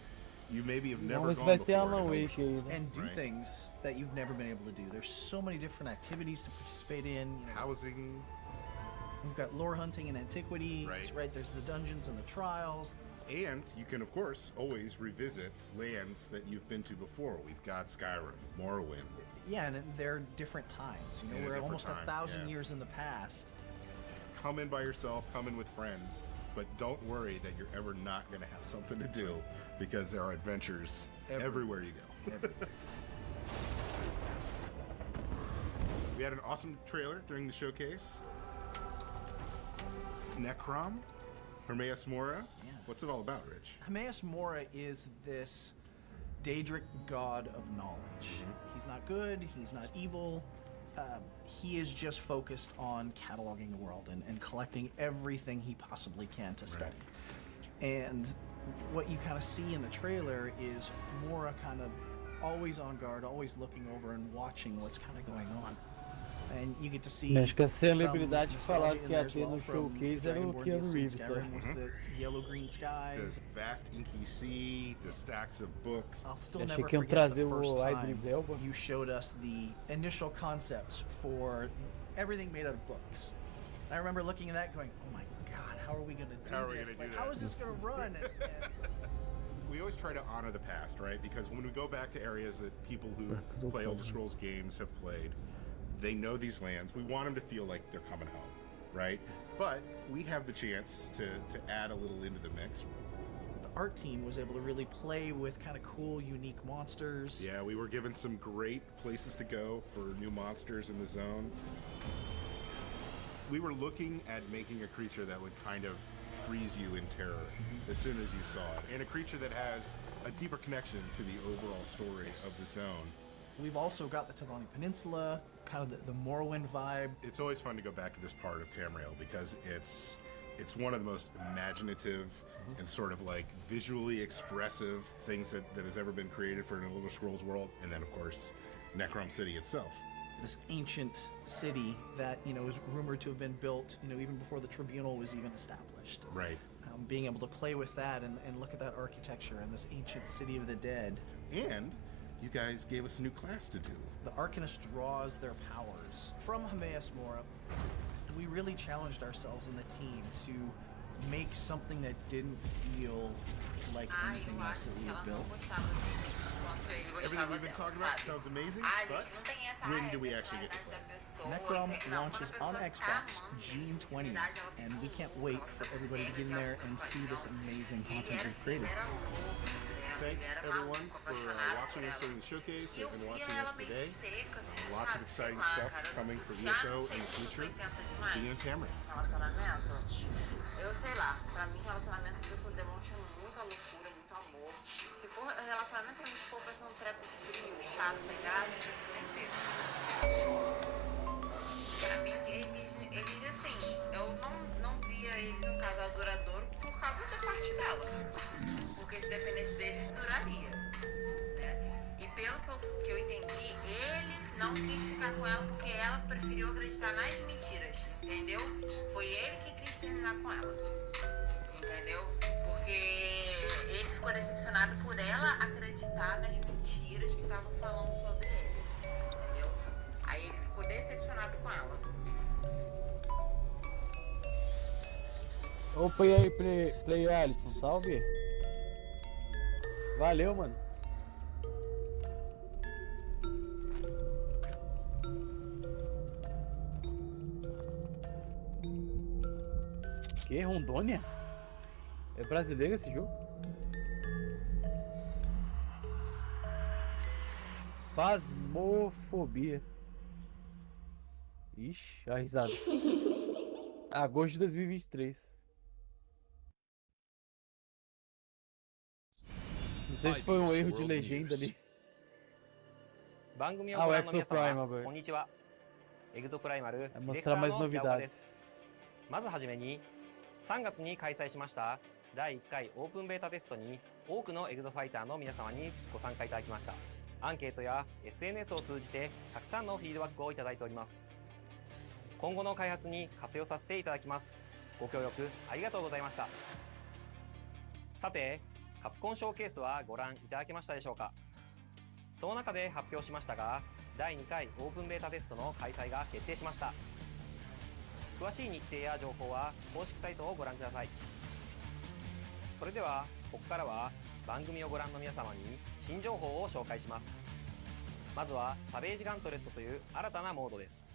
you maybe have never Vamos gone vai before. ter in Alan Elder Wake aí, Scrolls. né? And do Right. things that you've never been able to do. There's so many different activities to participate in. You know, Housing. we've got lore hunting and antiquities, Right. right? There's the dungeons and the trials. And you can, of course, always revisit lands that you've been to before. We've got Skyrim, Morrowind. Yeah, and they're different times. You know, Yeah, we're different almost time, 1,000 yeah. years in the past. Come in by yourself, come in with friends, but don't worry that you're ever not going to have something to do because there are adventures everywhere you go. We had an awesome trailer during the showcase. Necrom, Hermaeus Mora. Yeah. What's it all about, Rich? Hermaeus Mora is this Daedric god of knowledge. He's not good, he's not evil. He is just focused on cataloging the world and collecting everything he possibly can to study. And what you kind of see in the trailer is Mora kind of always on guard, always looking over and watching what's kind of going on. And you get to see Acho que a some celebridade que falaram nostalgia in que ia there as ter well no from showcase era o Dragonborn Keanu DLC Reeves. Skyrim Só. with the yellow-green skies. This vast inky sea, the stacks of books. I'll still Achei never que iam forget trazer the first o time Idris Elba. you showed us the initial concepts for everything made out of books. And I remember looking at that going, oh my god, how are we going to do How are we this? gonna Like, do how that? is this going to run? We always try to honor the past, right? Because when we go back to areas that people who play Elder Scrolls games have played, they know these lands. We want them to feel like they're coming home, right? But we have the chance to add a little into the mix. The art team was able to really play with kind of cool, unique monsters. Yeah, we were given some great places to go for new monsters in the zone. We were looking at making a creature that would kind of freeze you in terror as soon as you saw it, and a creature that has a deeper connection to the overall story of the zone. We've also got the Tavani Peninsula, kind of the Morrowind vibe. It's always fun to go back to this part of Tamriel because it's one of the most imaginative and sort of like visually expressive things that has ever been created for an Elder Scrolls world. And then, of course, Necrom City itself. This ancient city that, you know, is rumored to have been built, you know, even before the Tribunal was even established. Right. Being able to play with that and look at that architecture and this ancient city of the dead. And you guys gave us a new class to do. The Arcanist draws their powers from Hermaeus Mora. We really challenged ourselves and the team to make something that didn't feel like anything else that we had built. Everything we've been talking about sounds amazing, but when do we actually get to play? Necrom launches on Xbox June 20th, and we can't wait for everybody to get in there and see this amazing content we've created. Thanks everyone for watching us during the showcase and watching us today. Lots of exciting stuff coming for ESO in the future. See you in Tamriel. Eu sei lá, pra mim relacionamento a pessoa demonstra muita loucura, muito amor. Se for relacionamento pra mim, se for pessoa um treco frio, chato, sem graça, nem ter. Pra mim, eles assim, eu não via eles um casal duradouro por causa da parte dela. Porque se dependesse deles, duraria. Né? E pelo que eu entendi, ele não quis ficar com ela porque ela preferiu acreditar nas mentiras, entendeu? Foi ele que quis terminar com ela, entendeu? Porque ele ficou decepcionado por ela acreditar nas mentiras que estavam falando sobre ele, entendeu? Aí ele ficou decepcionado com ela. Opa, e aí, Player Alisson, salve. Valeu, mano. Que? Rondônia? É brasileiro esse jogo? Phasmophobia. Ixi, a risada. Agosto de 2023. Não sei se foi um erro de legenda ali. 番組を Ah, ご o 覧の皆 Exo Prime 様、 agora. こんにちは。エグゾプライマルディレ Vai クター mostrar mais の平岡で novidades. す。まずはじめに、3月に開催しました第1回オープンベータテストに多くのエグゾファイターの皆様にご参加いただきました。アンケートや SNS を通じてたくさんのフィードバックをいただいております。今後の開発に活用させていただきます。ご協力ありがとうございました。さて、カプコンショーケースはご覧いただけましたでしょうか。その中で発表しましたが、第2回オープンベータテストの開催が決定しました。詳しい日程や情報は公式サイトをご覧ください。それではここからは番組をご覧の皆様に新情報を紹介します。まずはサベージガントレットという新たなモードです。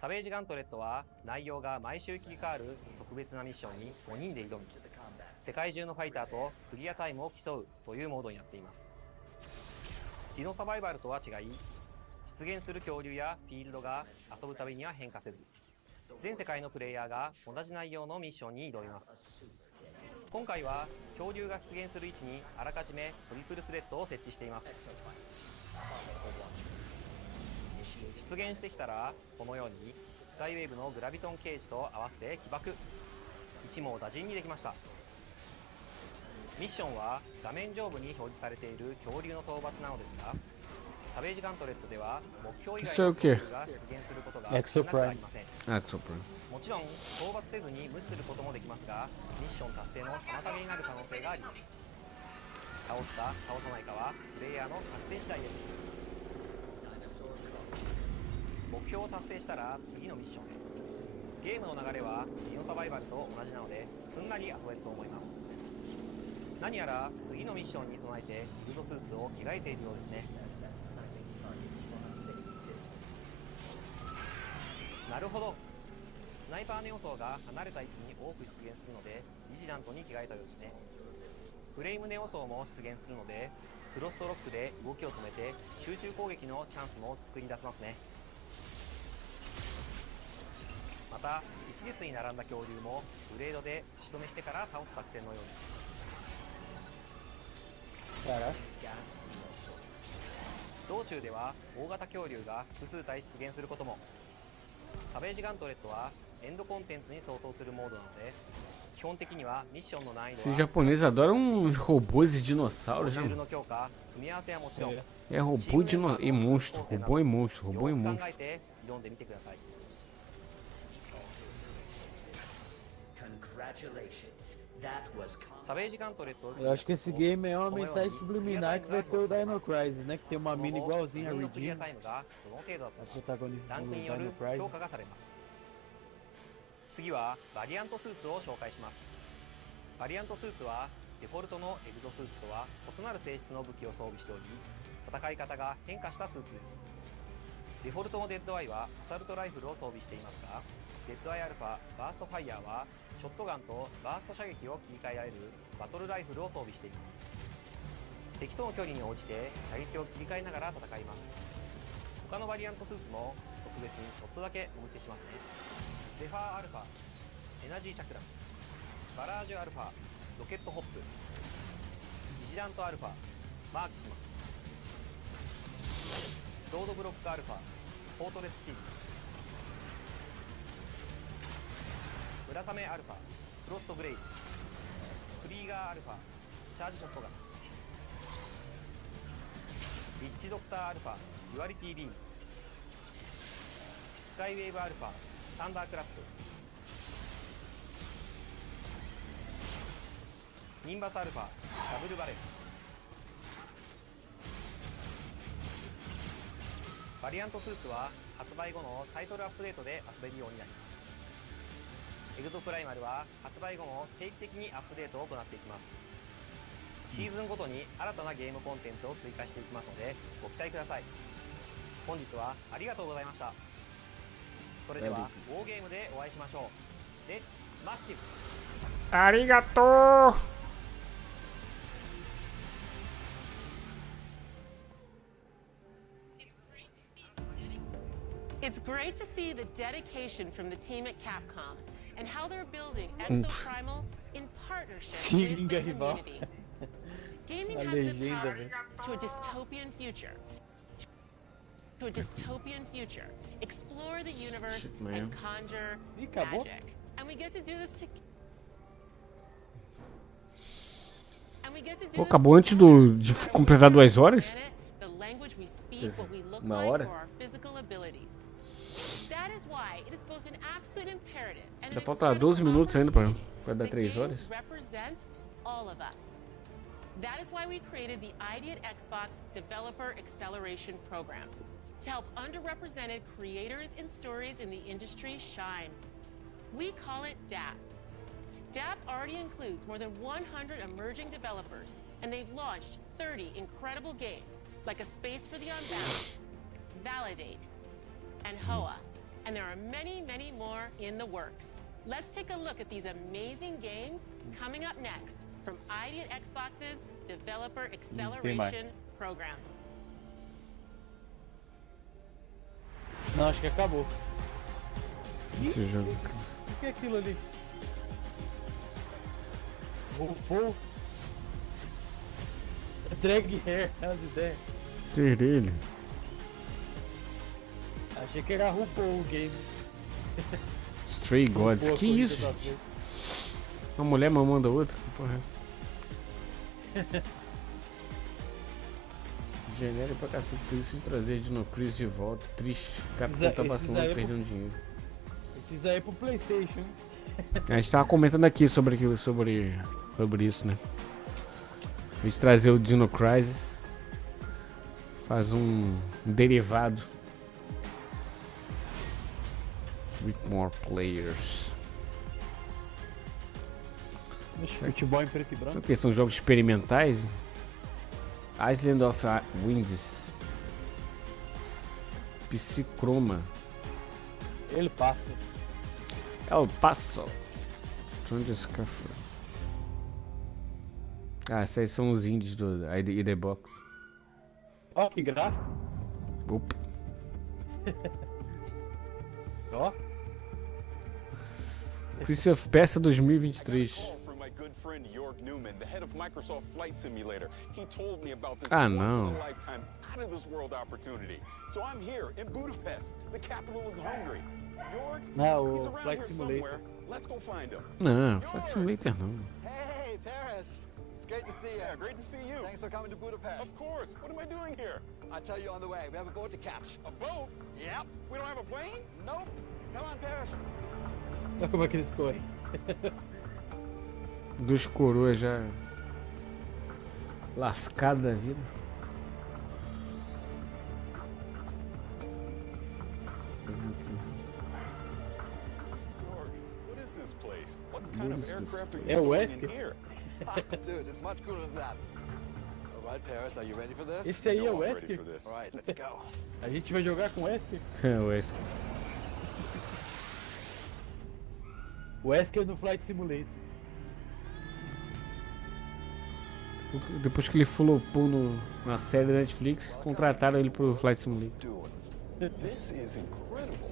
サベージガントレットは内容が毎週切り替わる特別なミッションに5人で挑み、世界中のファイターとクリアタイムを競うというモードになっています。ディノサバイバルとは違い、出現する恐竜やフィールドが遊ぶたびには変化せず、全世界のプレイヤーが同じ内容のミッションに挑みます。今回は恐竜が出現する位置にあらかじめトリプルスレッドを設置しています。出現してきたらこのようにスカイウェーブのグラビトンケージと合わせて起爆、一網打尽にできました。ミッションは画面上部に表示されている恐竜の討伐なのですが、サベージガントレットでは目標以外の恐竜が出現することが少なくありません。もちろん討伐せずに無視することもできますが、ミッション達成の妨げになる可能性があります。倒すか倒さないかはプレイヤーの作戦次第です。目標を達成したら次のミッションへ。ゲームの流れはディノサバイバルと同じなのですんなり遊べると思います。何やら次のミッションに備えてイグゾスーツを着替えているようですね。なるほど、スナイパーネオソーが離れた位置に多く出現するのでビジラントに着替えたようですね。フレームネオソーも出現するのでフロストロックで動きを止めて集中攻撃のチャンスも作り出せますね。また一列に並んだ恐竜もブレードで打ち止めしてから倒す作戦のようです。道中では大型恐竜が複数体出現することも。サベージガントレットはエンドコンテンツに相当するモードなので、基本的にはミッションの難易度は Esses japoneses adoram uns robôs e dinossauros, né? の強化、組み合わせはもちろん、 É robô e monstro, robô e monstro, robô e 考 monstro. えて挑んでみてください。サベージガントレット Eu acho que esse game é uma mensagem subliminar que vai ter o Dino Crisis, né? Que tem uma mina igualzinha a 自分のクリア Regina, タイムがどの程度だったの a か protagonista ラン do クによる Dino 評 Crisis. 価がされます。次はバリアントスーツを紹介します。バリアントスーツはデフォルトのエグゾスーツとは異なる性質の武器を装備しており、戦い方が変化したスーツです。デフォルトのデッドアイはアサルトライフルを装備していますが、デッドアイアルファバーストファイヤーはショットガンとバースト射撃を切り替えられるバトルライフルを装備しています。敵との距離に応じて射撃を切り替えながら戦います。他のバリアントスーツも特別にちょっとだけお見せしますね。ゼファーアルファエナジーチャクラ、バラージュアルファロケットホップ、ビジラントアルファマークスマン、ロードブロックアルファフォートレスキー、ムラサメアルファフロストブレイド、クリーガーアルファチャージショットガン、リッチドクターアルファデュアリティビーム、スカイウェーブアルファサンダークラップ、ニンバスアルファダブルバレル、バリアントスーツは発売後のタイトルアップデートで遊べるようになります。エエグゾプライマルは発売後も定期的にアップデートを行っていきます。シーズンごとに新たなゲームコンテンツを追加していきますのでご期待ください。本日はありがとうございました。それではウォーゲームでお会いしましょう。レッツマッシブ。ありがとう。It's great to see the dedication from the team at Capcom and how they're building Exoprimal in partnership with the community. Gaming has the power to a dystopian future. To a dystopian future. Explore the universe and conjure magic. And we get to do this together. Pô, acabou antes de completar 2 horas? 1 hora? Ainda falta 12 minutos ainda pra dar 3 horas. That is why we created the ID at Xbox Developer Acceleration Program to help underrepresented creators and stories in the industry shine. We call it DAP. DAP already includes more than 100 emerging developers, and they've launched 30 incredible games like A Space for the Unbound, Validate, and Hoa. And there are many, many more in the works. Let's take a look at these amazing games coming up next from ID at Xbox's Developer Acceleration Program. Não, acho que acabou. Esse jogo. O que é aquilo ali? RuPaul? Drag hair, as ideias. Terelho. Achei que era RuPaul o game. Stray Gods. Que isso, gente? Uma mulher mamando a outra? Que porra é essa? Genérico pra cacete, por isso de trazer Dino Crisis de volta. Triste. O Capcom tá vacilando, perdendo dinheiro. Esses aí pro PlayStation. A gente tava comentando aqui sobre isso, né? A gente trazer o Dino Crisis. Faz um derivado. With more players. Futebol em preto e branco. Sabe o que são jogos experimentais? Island of Winds. Psicroma. Ele passa. El Paso. Thunderscaffer. Ah, esses aí são os indies do ID Box. Ó, que gráfico. Opa. Ó. Prince of Persia 2023. Ah, não. Não, o Flight Simulator. Não, Flight Simulator não. Hey, Paris. It's great to see you. Yeah, great to see you. Thanks for coming to Budapest. Of course. What am I doing here? I'll tell you on the way. We have a boat to catch. A boat? Yep. We don't have a plane? Nope. Come on, Paris. Olha como é que eles correm. Dos coroas já lascado da vida. What is this place? What kind of aircraft are you É o Wesker? here? Dude, it's much cooler than that. All right, Paris, are you ready for this? Esse aí é o Wesker? All right, let's go. A gente vai jogar com o Wesker? É o Wesker. Wesker no Flight Simulator. Depois que ele flopou na série da Netflix, contrataram ele pro Flight Simulator. This is incredible.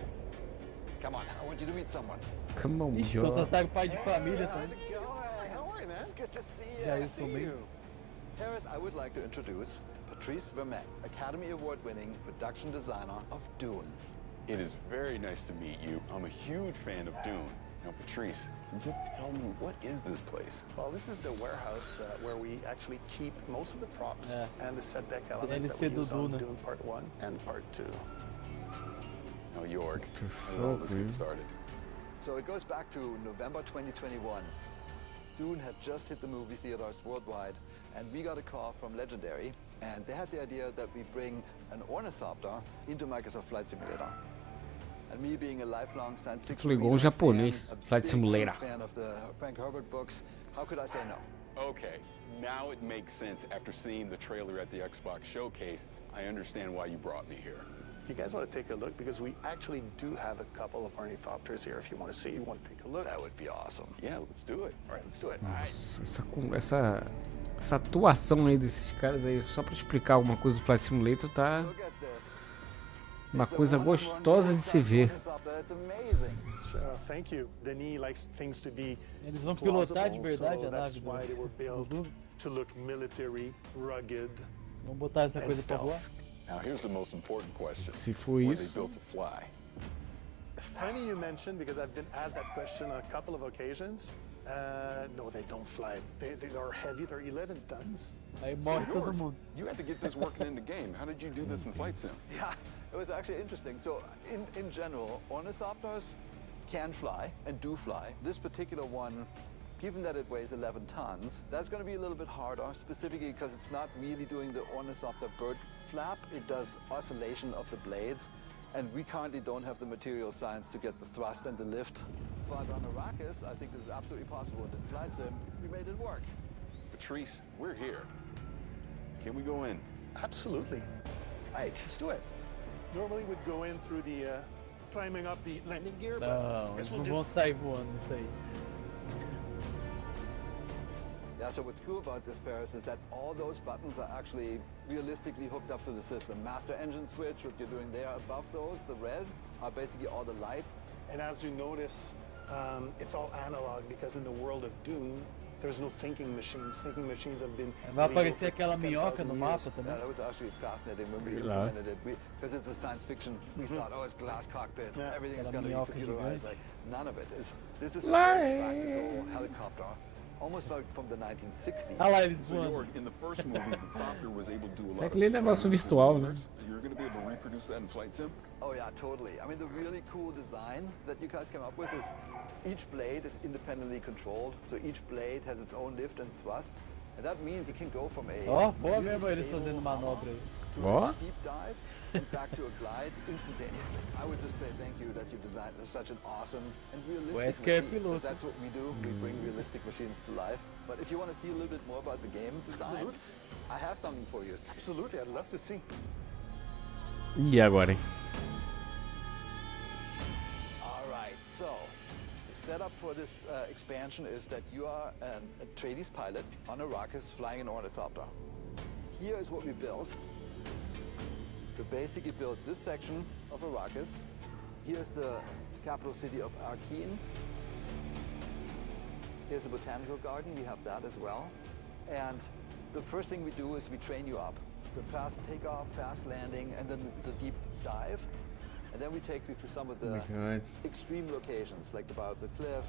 Come on, I want you to meet someone. Come on, Ixi, contrataram pai de família também. How are you, man? It's good to see you. Yeah, I you see so mean. you. Paris, I would like to introduce Patrice Vermette, Academy Award-winning production designer of Dune. It is very nice to meet you. I'm a huge fan of Dune. Now, Patrice, can you tell me what is this place? Well, this is the warehouse where we actually keep most of the props and the set deck elements that we use on Dune Part 1 and Part 2. Now, York, how did all this get started? So it goes back to November 2021. Dune had just hit the movie theaters worldwide, and we got a call from Legendary, and they had the idea that we bring an ornithopter into Microsoft Flight Simulator. And me being a lifelong science fiction Falou igual um japonês. Flight big Simulator. fan of the Frank Herbert books, how could I say no? Okay, now it makes sense after seeing the trailer at the Xbox showcase. I understand why you brought me here. You guys want to take a look? Because we actually do have a couple of ornithopters here if you want to see. You want to take a look? That would be awesome. Yeah, let's do it. All right, let's do it. Nossa, essa atuação aí desses caras aí, só pra explicar alguma coisa do Flight Simulator, tá uma coisa gostosa de se ver. Thank you. Denis likes things to be Eles vão pilotar de verdade a that's nave why they were built do. to look military, rugged. Vamos botar essa and coisa pra voar? stealth. Now here's the most important question. Se for Were isso. they built to fly? Funny you mentioned, because I've been asked that question on a couple of occasions. No, they don't fly. They are heavy. They're 11 tons. Aí So morre todo Jorg, mundo. you had to get this working in the game. How did you do this in Flight Sim? Yeah, it was actually interesting. So in general, ornithopters can fly and do fly. This particular one, given that it weighs 11 tons, that's going to be a little bit harder, specifically because it's not really doing the ornithopter bird flap. It does oscillation of the blades, and we currently don't have the material science to get the thrust and the lift. But on Arrakis, I think this is absolutely possible, and in Flight Sim, we made it work. Patrice, we're here. Can we go in? Absolutely. Right, let's do it. Normally we'd go in through the climbing up the landing gear, but Não, guess eles we'll não do. vão sair voando nisso aí. Yeah, so what's cool about this, Paris, is that all those buttons are actually realistically hooked up to the system. Master engine switch, what you're doing there above those, the red, are basically all the lights. And as you notice, it's all analog because in the world of Dune, there's no thinking machines. Thinking machines have been Vai illegal aparecer for aquela minhoca 10,000 no years. mapa também. Yeah, that was actually fascinating when we Lá. implemented it. Because it's a science fiction, we thought, oh, it's glass cockpits, Yeah. everything's Aquela going to be minhoca computerized. gigante. Like, none of it is. This is a Lá. very practical helicopter, almost like from the 1960s. Ah lá, eles So voando. Jorg, in the first movie, the Thopter was able to do a É lot aquele of negócio flying virtual, né? maneuvers. You're going to be able to reproduce that in Flight Sim? Oh yeah, totally. I mean, the really cool design that you guys came up with is each blade is independently controlled. So each blade has its own lift and thrust. And that means it can go from a Ó, boa really mesmo eles stable fazendo manobra aí. to Ó. a steep dive and back to a glide instantaneously. I would just say thank you that you designed such an awesome and realistic Wesker é machine. piloto. Because that's what we do. We bring realistic machines to life. But if you want to see a little bit more about the game design, I have something for you. Absolutely, I'd love to see. E agora, hein? All right, so the setup for this expansion is that you are a Atreides pilot on Arrakis flying an ornithopter. Here is what we built. We basically built this section of Arrakis. Here's the capital city of Arkeen. Here's the botanical garden, we have that as well. And the first thing we do is we train you up. The fast takeoff, fast landing, and then the deep dive. And then we take you to some of the God. extreme locations, like the bow of the cliff,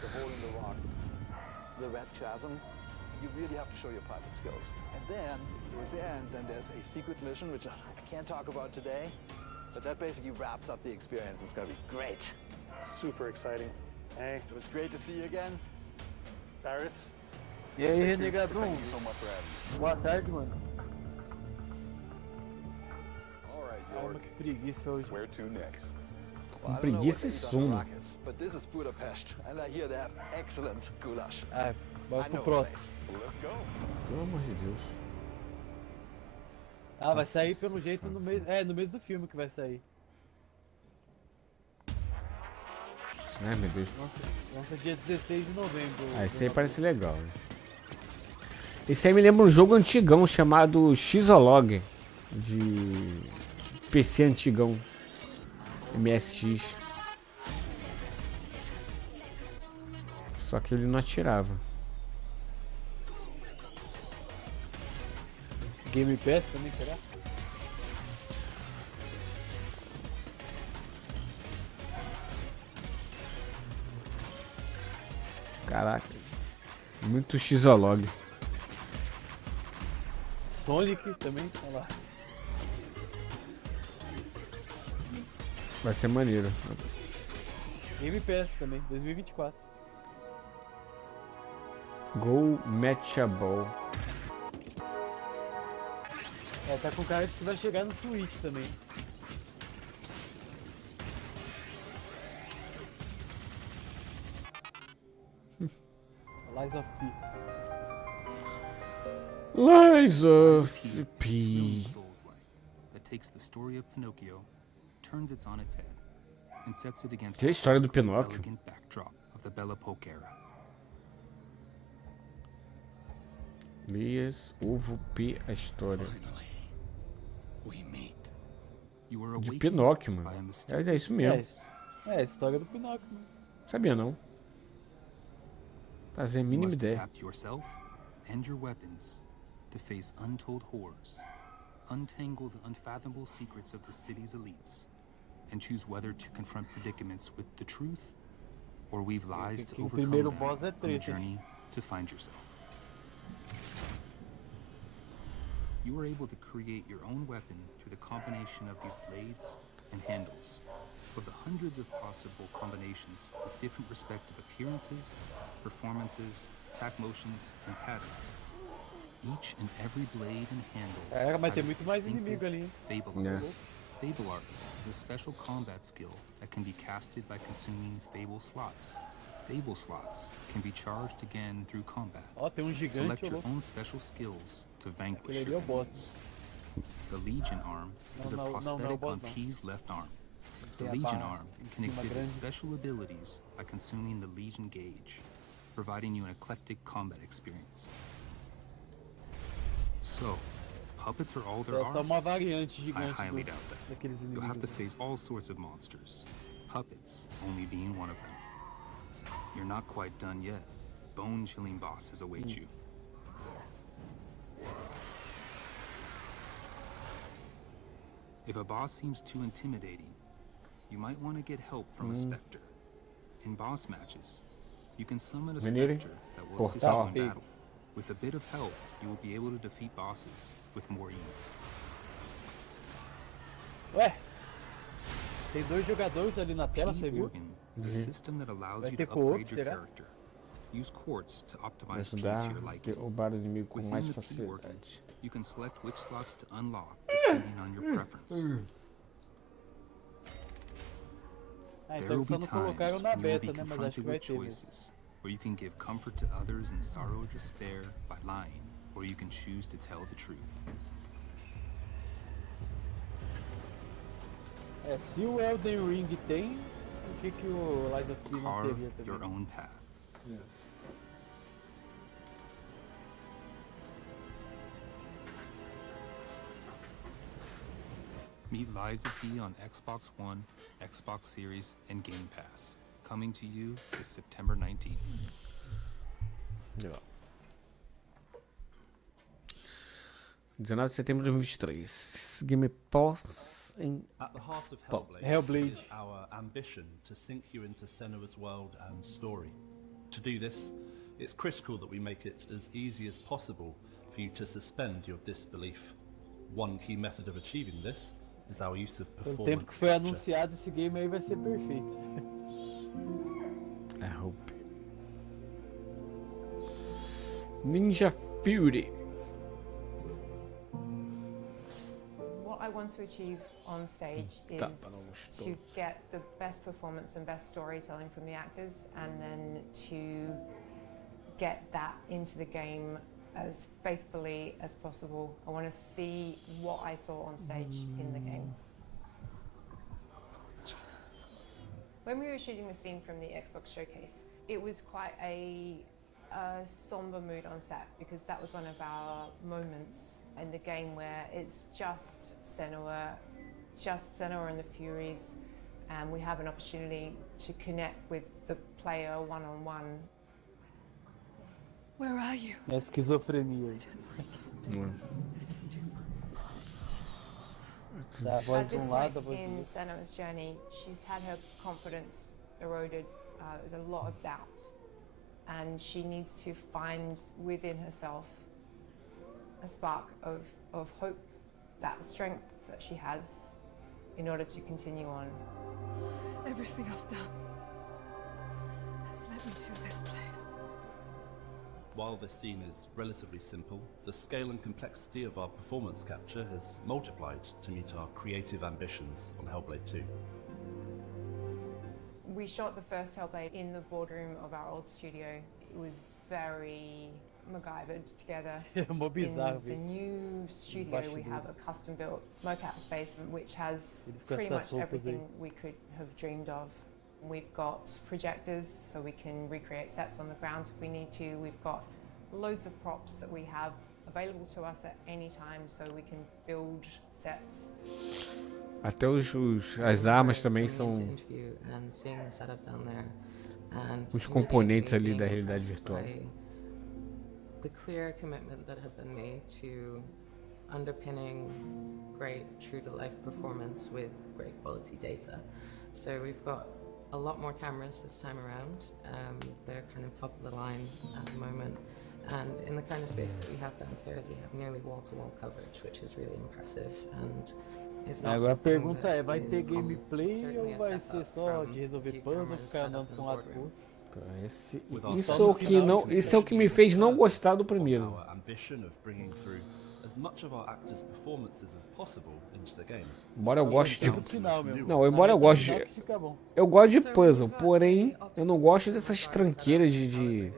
the hole in the rock, the red chasm. You really have to show your pilot skills. And then, towards the end, then there's a secret mission, which I can't talk about today, but that basically wraps up the experience. It's gonna be great. Super exciting. Hey, It was great to see you again. Paris. E aí, Renegadão? Thank you so much for having me. Boa tarde, mano. All right, Caramba, Jorg. que preguiça hoje. Where to next? Well, I don't know preguiça what e they eat on sono. Arrakis, but this is Budapest, and I hear they have excellent goulash. Ah, bora I pro know a próximo. place. Let's go. Pelo amor de Deus. Ah, vai sair pelo jeito no mês. É, no mês do filme que vai sair. Ai, meu Deus. Lança dia 16 de novembro. Ah, esse aí parece legal. Né? Esse aí me lembra um jogo antigão chamado Xolog. De PC antigão. MSX. Só que ele não atirava. Game Pass também, será? Caraca. Muito Xolog. Sonic também, olha lá. Vai ser maneiro. Game Pass também, 2024. Go Matchable. É, tá com cara de que vai chegar no Switch também. Lies of P. Lies of P. P. Souls-like that takes the story of Pinocchio, turns it on its head, and sets it against Que é a história do the Pinóquio. elegant backdrop of the Belle Époque era. Lias, Ovo, P, a história. You are De awakened Pinóquio, by mano. a mysterious É isso mesmo. É a história do Pinóquio, né? Sabia não. Fazia a You mínima must ideia. adapt yourself and your weapons to face untold horrors, untangle the unfathomable secrets of the city's elites, and choose whether to confront predicaments with the truth or weave lies to Que o overcome primeiro them boss é on the treta, hein? journey to find yourself. You are able to create your own weapon through the combination of these blades and handles. Of the hundreds of possible combinations with different respective appearances, performances, attack motions, and patterns. Each and every blade and handle Caraca, mas tem has a muito mais distinctive inimigo ali, hein? Fable Yeah. Arts. Fable Arts is a special combat skill that can be casted by consuming Fable slots. Fable slots can be charged again through combat. Ó, tem gigante, Select ô your louco. own special skills to vanquish Aquele ali é your o boss, enemies. The Legion arm is a não, não é o prosthetic boss, on não. P's left arm. The Tem a Legion barra arm em can cima exhibit grande. special abilities by consuming the Legion gauge, providing you an eclectic combat experience. So, puppets are all there É só are? uma variante I gigante highly doubt that. daqueles You'll have to inimigos. face all sorts of monsters, puppets only being one of them. You're not quite done yet. Bone-chilling bosses await you. If a boss seems too intimidating, you might want to get help from a specter. In boss matches, you can summon a Maneiro, hein? specter that will assist Portal. you in battle. With a bit of help, you will be able to defeat bosses with more ease. Ué, tem 2 jogadores ali na tela, você viu? Organ is a system that allows Vai you ter to co-op, upgrade your será? character. Use quartz to Vai optimize P ajudar to your a liking. derrubar o inimigo com Within mais the P organ, facilidade. you can select which slots to unlock depending on your preference. Ah, There então will só be não colocaram times na when you will be beta, né? Mas acho que confronted vai with ter mesmo. choices where you can give comfort to others in sorrow or despair by lying, or you can choose to tell the truth. É, se o Elden Ring tem, por que o Lies of P não Carve teria your também? own path. Meet Lies of P on Xbox One, Xbox Series, and Game Pass. Coming to you this September 19th. Legal. 19 de setembro de 2023. Game Pass em At the heart of Xbox. Hellblade is our ambition to sink you into Senua's world and story. To do this, it's critical that we make it as easy as possible for you to suspend your disbelief. One key method of achieving this is our use of Pelo tempo performance que foi capture. anunciado, esse game aí vai ser perfeito. I hope. Ninja Fury. What I want to achieve on stage is Tapa nos to todos. get the best performance and best storytelling from the actors, and then to get that into the game as faithfully as possible. I want to see what I saw on stage in the game. When we were shooting the scene from the Xbox showcase, it was quite a somber mood on set, because that was one of our moments in the game where it's just Senua and the Furies, and we have an opportunity to connect with the player one-on-one. Where are you? É esquizofrenia. This is too A voz At de this um lado, a point voz do in outro. Senua's journey, she's had her confidence eroded. There's a lot of doubt, and she needs to find within herself a spark of hope, that strength that she has, in order to continue on. Everything I've done has led me to this place. While this scene is relatively simple, the scale and complexity of our performance capture has multiplied to meet our creative ambitions on Hellblade 2. We shot the first Hellblade in the boardroom of our old studio. It was very MacGyvered together. Mó bizarro, In the velho. new studio, we have a custom-built mocap space which has Eles com pretty essas much roupas everything aí. we could have dreamed of. We've got projectors so we can recreate sets on the ground if we need to. We've got loads of props that we have available to us at any time so we can build sets. Até as armas também são And seeing the setup down there and os componentes ali da realidade virtual. the clear commitment that had been made to underpinning great true-to-life performance with great quality data. So we've got a lot more cameras this time around. They're kind of top of the line at the moment. And in the kind of space that we have downstairs, we have nearly wall-to-wall coverage, which is really impressive. And it's not Agora a something pergunta that é, vai is ter common. gameplay Certainly ou a vai step ser up só from de resolver few puzzle, cameras ficar set andando up pra in um the lado pro boardroom. outro? Isso é o que me fez não gostar do primeiro. Our ambition of bringing through as much of our actors' performances as possible into the game. Embora eu goste de... final, meu. Não, embora eu goste Final de... que fica bom. Eu gosto de puzzle, porém eu não gosto dessas tranqueiras de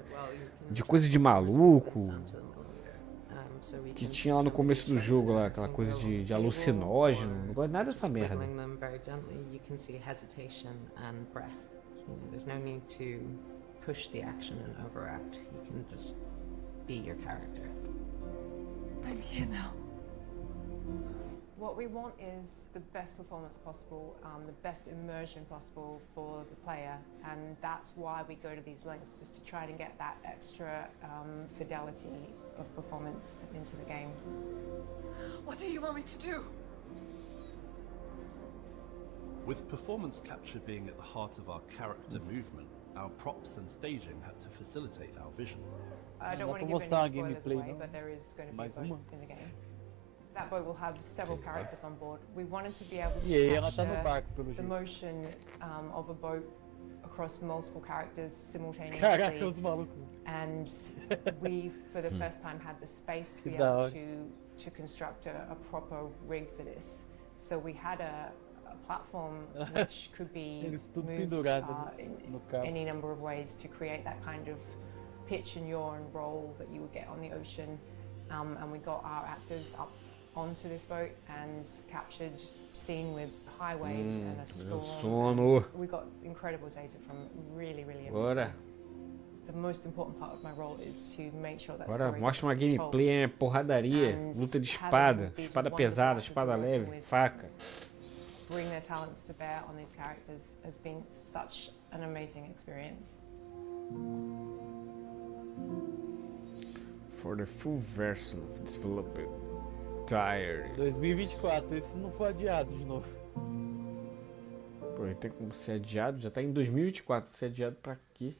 coisa de maluco que tinha lá no começo do jogo, lá, aquela coisa de alucinógeno. Não gosto nada dessa merda. Squiggling them very gently, you can see hesitation and breath. You know, there's no need to push the action and overact. You can just be your character. I'm here now. What we want is the best performance possible, the best immersion possible for the player, and that's why we go to these lengths, just to try and get that extra fidelity of performance into the game. What do you want me to do? With performance capture being at the heart of our character movement, our props and staging had to facilitate our vision. I don't want to Não give dá pra any mostrar a spoilers gameplay, away, não. but there is going to be Mais a boat uma. in the game. That boat will have several characters on board. We wanted to be able to E aí ela tá no capture barco, pelo the jeito. motion of a boat across multiple characters simultaneously. Caraca, os malucos. And we, for the first time, had the space to Que be da able hora. to construct a proper rig for this. So we had a platform which could be Eles tudo moved pendurado no in cabo. any number of ways to create that kind of pitch and yaw and roll that you would get on the ocean. And we got our actors up onto this boat and captured scene with high waves and a meu storm. sono. And we got incredible data from really amazing. Bora. The most important part of my role is to make sure that Agora story mostra uma gets told. gameplay, porradaria, And luta de having espada, these espada wonderful pesada, actors espada working leve, with- faca. Bring their talents to bear on these characters has been such an amazing experience. For the full version of this developed diary. 2024, isso não foi adiado de novo. Pô, ele tem como ser adiado, já tá em 2024, ser adiado pra quê?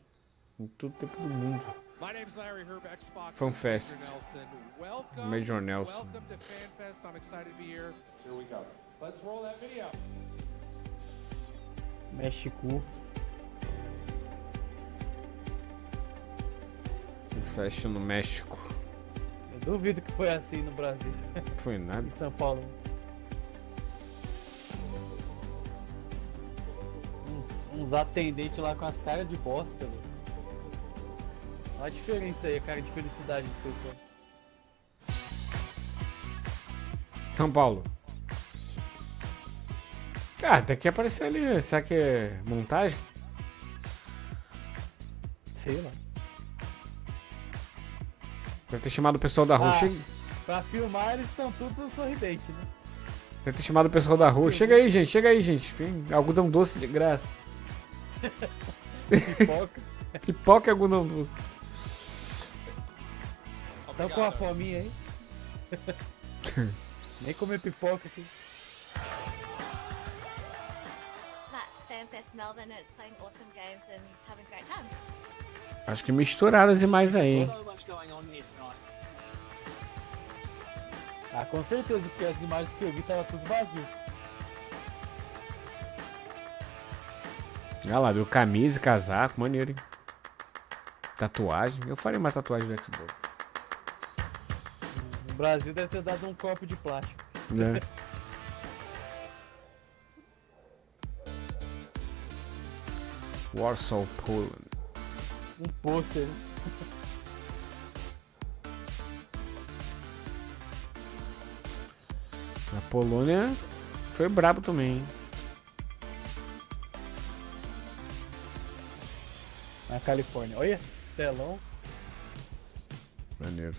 Em todo tempo do mundo. My name's Larry Herb, Xbox. FanFest. Major Nelson. Welcome. Major Nelson. Welcome to FanFest. I'm excited to be here. Here we go. Let's roll that video. México. Festa no México. Eu duvido que foi assim no Brasil. Foi nada. Em São Paulo. Uns atendentes lá com as caras de bosta, velho. Olha a diferença aí, a cara de felicidade do pessoal. São Paulo. Ah, até que apareceu ali. Será que é montagem? Sei lá. Deve ter chamado o pessoal da rua. Chega... Pra filmar eles estão todos sorridentes, né? Deve ter chamado o pessoal da rua. Chega aí, gente. Chega aí, gente. Tem algodão doce de graça. Pipoca. Pipoca e algodão doce. Tão com a fominha aí. Nem comer pipoca aqui. At FanFest Melbourne and playing awesome games and having a great time. Acho que misturaram as imagens aí, hein? Ah, com certeza, porque as imagens que eu vi tava tudo vazio. Olha lá, deu camisa e casaco, maneiro, hein? Tatuagem. Eu faria uma tatuagem do Xbox. No Brasil deve ter dado um copo de plástico. Né? Um Warsaw, Poland. Um pôster, né? Polônia foi brabo também, hein? Na Califórnia. Olha, telão. Maneiro.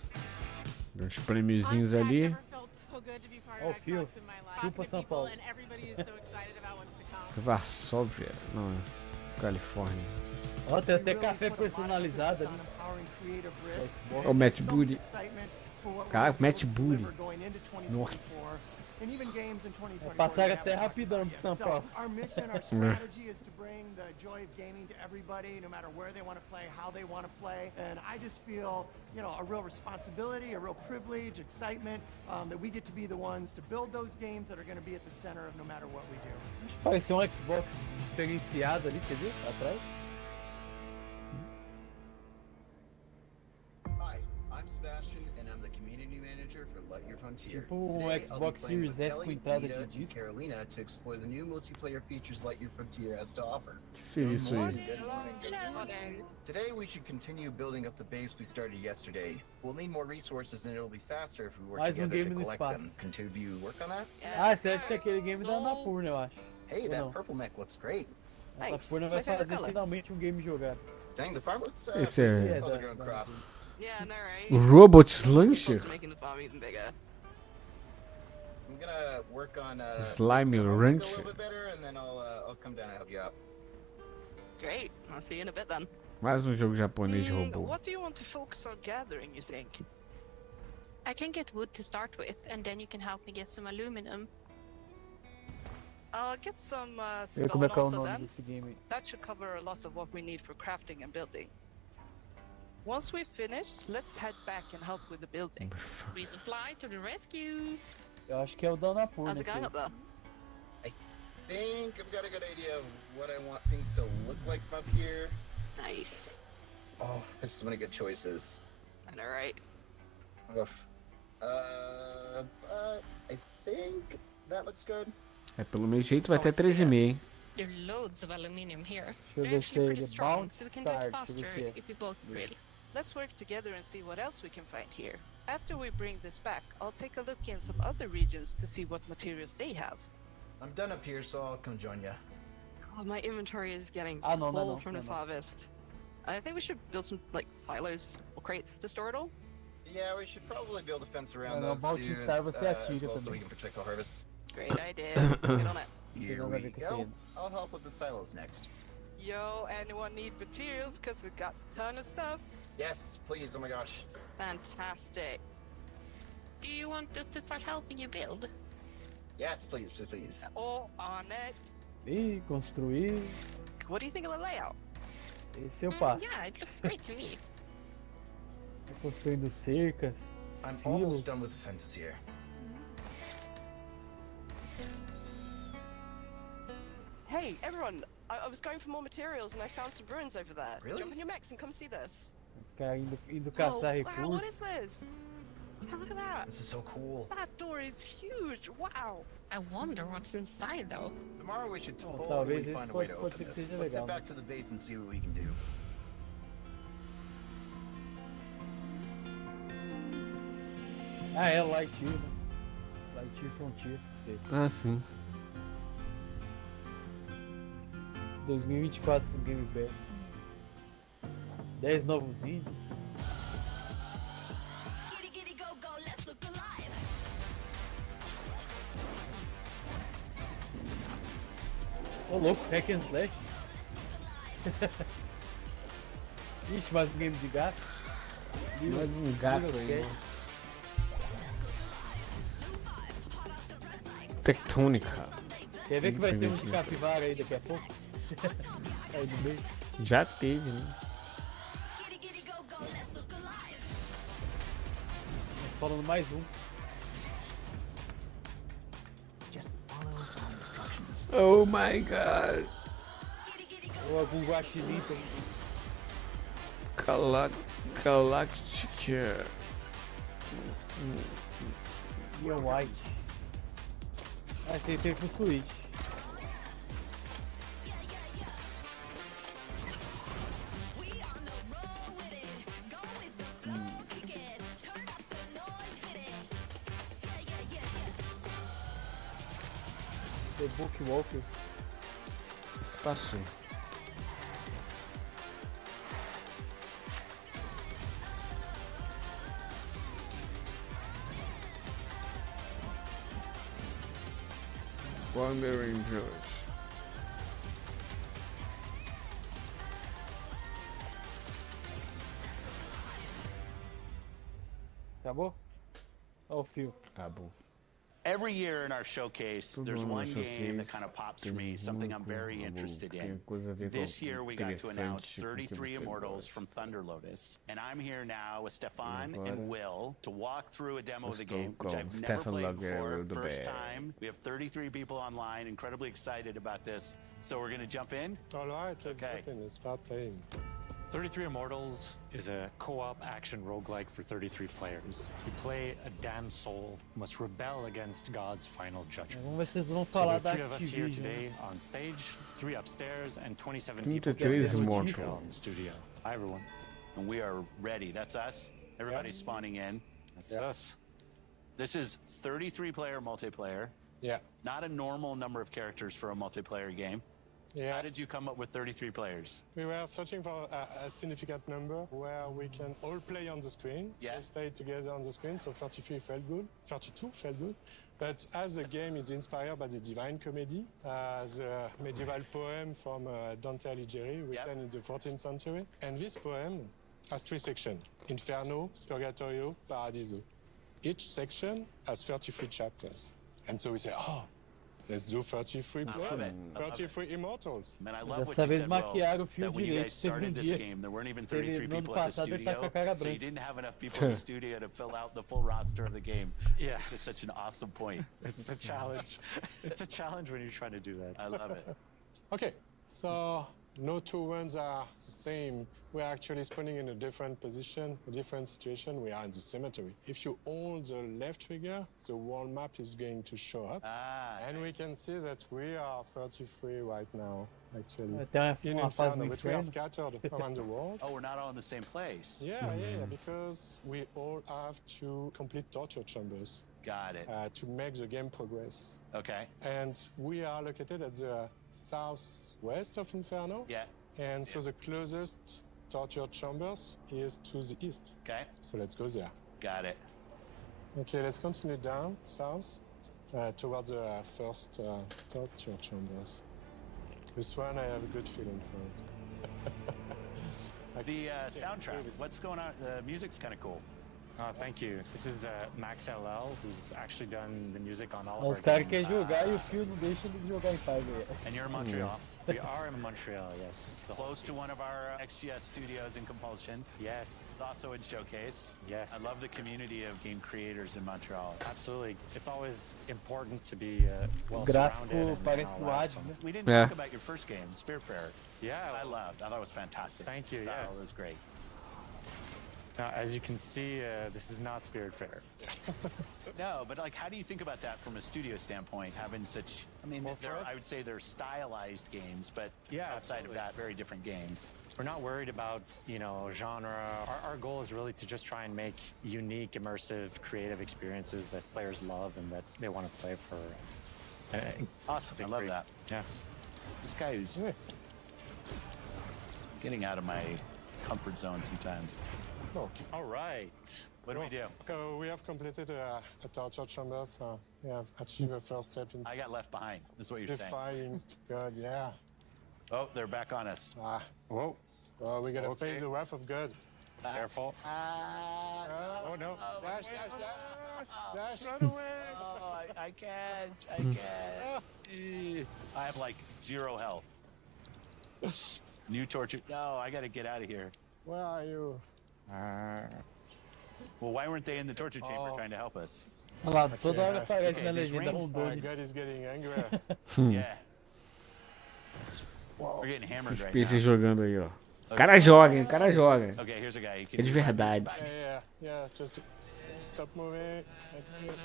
Deu uns prêmiozinhos ali. Ó, o Fio. Fio pra São Paulo. Varsóvia. Não, Califórnia. Ó, tem até café personalizado ali. Ó, o Matt Booty. Caraca, Matt Booty. Nossa. Passaram até rapidão de São Paulo. Our mission, our strategy is to bring the joy of gaming to everybody, no matter where they want to play, how they want to play. And I just feel, you know, a real responsibility, a real privilege, excitement that we get to be the ones to build those games that are going to be at the center of no matter what we do. Parecia um Xbox diferenciado ali, você viu? Atrás. Hi, I'm Sebastian, and I'm the community manager for Lightyear Frontier. Tipo um Today, I'll be Xbox playing with Series S com Kelly, entrada Nita, de and disco. Carolina to explore the new multiplayer features Lightyear Frontier has to offer. Que seria isso aí? Today we should continue building up the base we started yesterday. We'll need more resources and it'll be faster if we work Mais together game to no collect espaço. them. Can two of you work on that? Ah, você acha que é aquele game da Anapurna, eu acho. Hey, Ou that não? purple mech looks great. A Thanks. Anapurna It's vai my favorite fazer color. finalmente um game jogado. Dang, the part looks Esse é- pretty well, they're doing crops. Yeah, I know, right? Robot Launcher. Keep on making the farm even bigger. I'm gonna work on Slime a Rancher. little bit better, and then I'll come down and help you out. Great. I'll see you in a bit then. Mais um jogo japonês de robô. What do you want to focus on gathering, you think? I can get wood to start with, and then you can help me get some aluminum. I'll get some Vê stone como é que é o also nome then. desse game aí. That should cover a lot of what we need for crafting and building. Once we've finished, let's head back and help with the building. Resupply to the rescue. Eu acho que é o da Anapurna. How's it esse going aí. up there? I think I've got a good idea of what I want things to look like from up here. Nice. Oh, there's so many good choices. I know, right? Oof. But I think that looks good. É, pelo meu jeito vai até 13,5, hein? There are loads of aluminum here. Deixa eu They're ver actually se pretty ele strong, bounce so we can do it start. Deixa eu faster ver se é. if we both drill. Let's work together and see what else we can find here. After we bring this back, I'll take a look in some other regions to see what materials they have. I'm done up here, so I'll come join ya. Oh, my inventory is getting Ah, não, full não, from não, this não. harvest. I think we should build some like silos or crates to store it all. Yeah, we should probably build a fence around Não, those Baltic dudes, Star você as atira well, so we também. can protect the harvest. Great idea. Get on it. Here nada a we ver com isso aí. go. I'll help with the silos next. Yo, anyone need materials? Cause we got a ton of stuff. Yes, please. Oh my gosh. Fantastic. Do you want us to start helping you build? Yes, please, please, please. All on it. Ih, construir. What do you think of the layout? Esse eu passo. Yeah, it looks great to me. Tô construindo cercas, I'm silos. almost done with the fences here. Hey, everyone! I was going for more materials and I found some ruins over there. Really? Jump in your mechs and come see this. Ficar indo caçar Wow, what recursos. is this? Oh, look at that! This is so cool. That door is huge! Wow! I wonder what's inside though. Tomorrow we should Bom, totally talvez esse find a way to pode open ser que this. seja Let's head legal. back to the base and see what we can do. Ah, é Lightyear, né? Lightyear Frontier, sei. Ah, sim. 2024 no Game Pass. 10 novos índios. Ô louco, hack and slash. Ixi, mais um game de gato. Mais um gato aí. Tectônica. Quer ver que vai ter um de capivara aí daqui a pouco? Aí no meio. Já teve, né? Falando mais um. Oh my god. Ou algum guaxinim também. Galactica. Neon White. Ah, esse aí tem pro Switch. The Book Walker. Espaço. Wandering Village. Acabou? Olha o fio. Acabou. Every year in our showcase, there's one game that kind of pops for me, something I'm very interested in. This year, we got to announce 33 Immortals from Thunder Lotus, and I'm here now with Stefan and Will to walk through a demo of the game, which I've never played before, first time. We have 33 people online, incredibly excited about this, so we're going to jump in? All right, let's jump in and start playing. 33 Immortals is a co-op action roguelike for 33 players. You play a damned soul who must rebel against God's final judgment. Vamos ver se vocês vão So falar there da are 3 of us here Activision. today on stage, 3 upstairs, and 27 33 people in Immortals. the studio. Hi everyone. And we are ready. That's us. Everybody's spawning in. That's us. This is 33 player multiplayer. Yeah. Not a normal number of characters for a multiplayer game. Yeah. How did you come up with 33 players? We were searching for a significant number where we can all play on the screen. Yeah. We stay together on the screen, so 33 felt good. 32 felt good. But as the game is inspired by the Divine Comedy, the medieval poem from Dante Alighieri, written in the 14th century. And this poem has 3 sections: Inferno, Purgatorio, Paradiso. Each section has 33 chapters. And so we say, oh, let's do 33 I love it. 33 Immortals. Man, I love what Dessa you vez said, Will, maquiaram o fio that when you direito, guys teve started this dia. game, there weren't even Teve 33 no ano people at the passado, ele tá studio, com a cara so you branca. didn't have enough people in the studio to fill out the full roster of the game. Yeah. It's just such an awesome point. It's a challenge. It's a challenge when you're trying to do that. I love it. Okay, so no 2 runs are the same. We're actually spawning in a different position, a different situation. We are in the cemetery. If you hold the left trigger, the world map is going to show up. And we can see that we are 33 right now, actually. Tem uma fase no Inferno, but we are inferno. scattered around the world. Oh, we're not all in the same place. Yeah, because we all have to complete torture chambers. Got it. To make the game progress. Okay. And we are located at the southwest of Inferno. Yeah. And so the closest torture chambers is to the east. Okay. So let's go there. Got it. Okay, let's continue down south towards the first torture chambers. This one I have a good feeling for it. The soundtrack, what's going on? The music's kind of cool. Thank you. This is Max LL, who's actually done the music on all of Os our caras games. querem jogar e o fio não deixa eles jogar em paz. velho. And you're in Montreal. We are in Montreal, yes. Close to one of our XGS studios in Compulsion. Yes. It's also in Showcase. Yes. I love the community of game creators in Montreal. Absolutely. It's always important to be well surrounded. Gráfico parece and do allow Hades, some- né? We didn't talk about your first game, Spiritfarer. Yeah. I loved. I thought it was fantastic. Thank you, Oh, yeah. it was great. Now, as you can see, this is not Spiritfarer. No, but like, how do you think about that from a studio standpoint? Having such, I mean, Well, for us- I would say they're stylized games, but Yeah, outside absolutely. of that, very different games. We're not worried about, genre. Our goal is really to just try and make unique, immersive, creative experiences that players love and that they want to play for. Awesome. I love that. Yeah. This guy who's getting out of my comfort zone sometimes. All right. What do we do? So we have completed a torture chamber, so we have achieved a first step in I got left behind. That's what you're saying. defying God, yeah. Oh, they're back on us. Whoa. Well, we gotta Okay. face the wrath of God. Careful. Oh no. Dash, dash, dash. Dash. Run away. Oh, I can't. I can't. I have like 0 health. New torture. No, I gotta get out of here. Where are you? Well, why weren't they in the torture chamber trying to help us? Olha lá, toda hora aparece na this legenda ring- Rondônia. God is getting angry. Yeah. We're getting hammered Os right PCs now. jogando aí, ó. O cara joga, hein? O cara joga. Okay, here's a guy. He can É de do verdade. Yeah, just stop moving. That's good.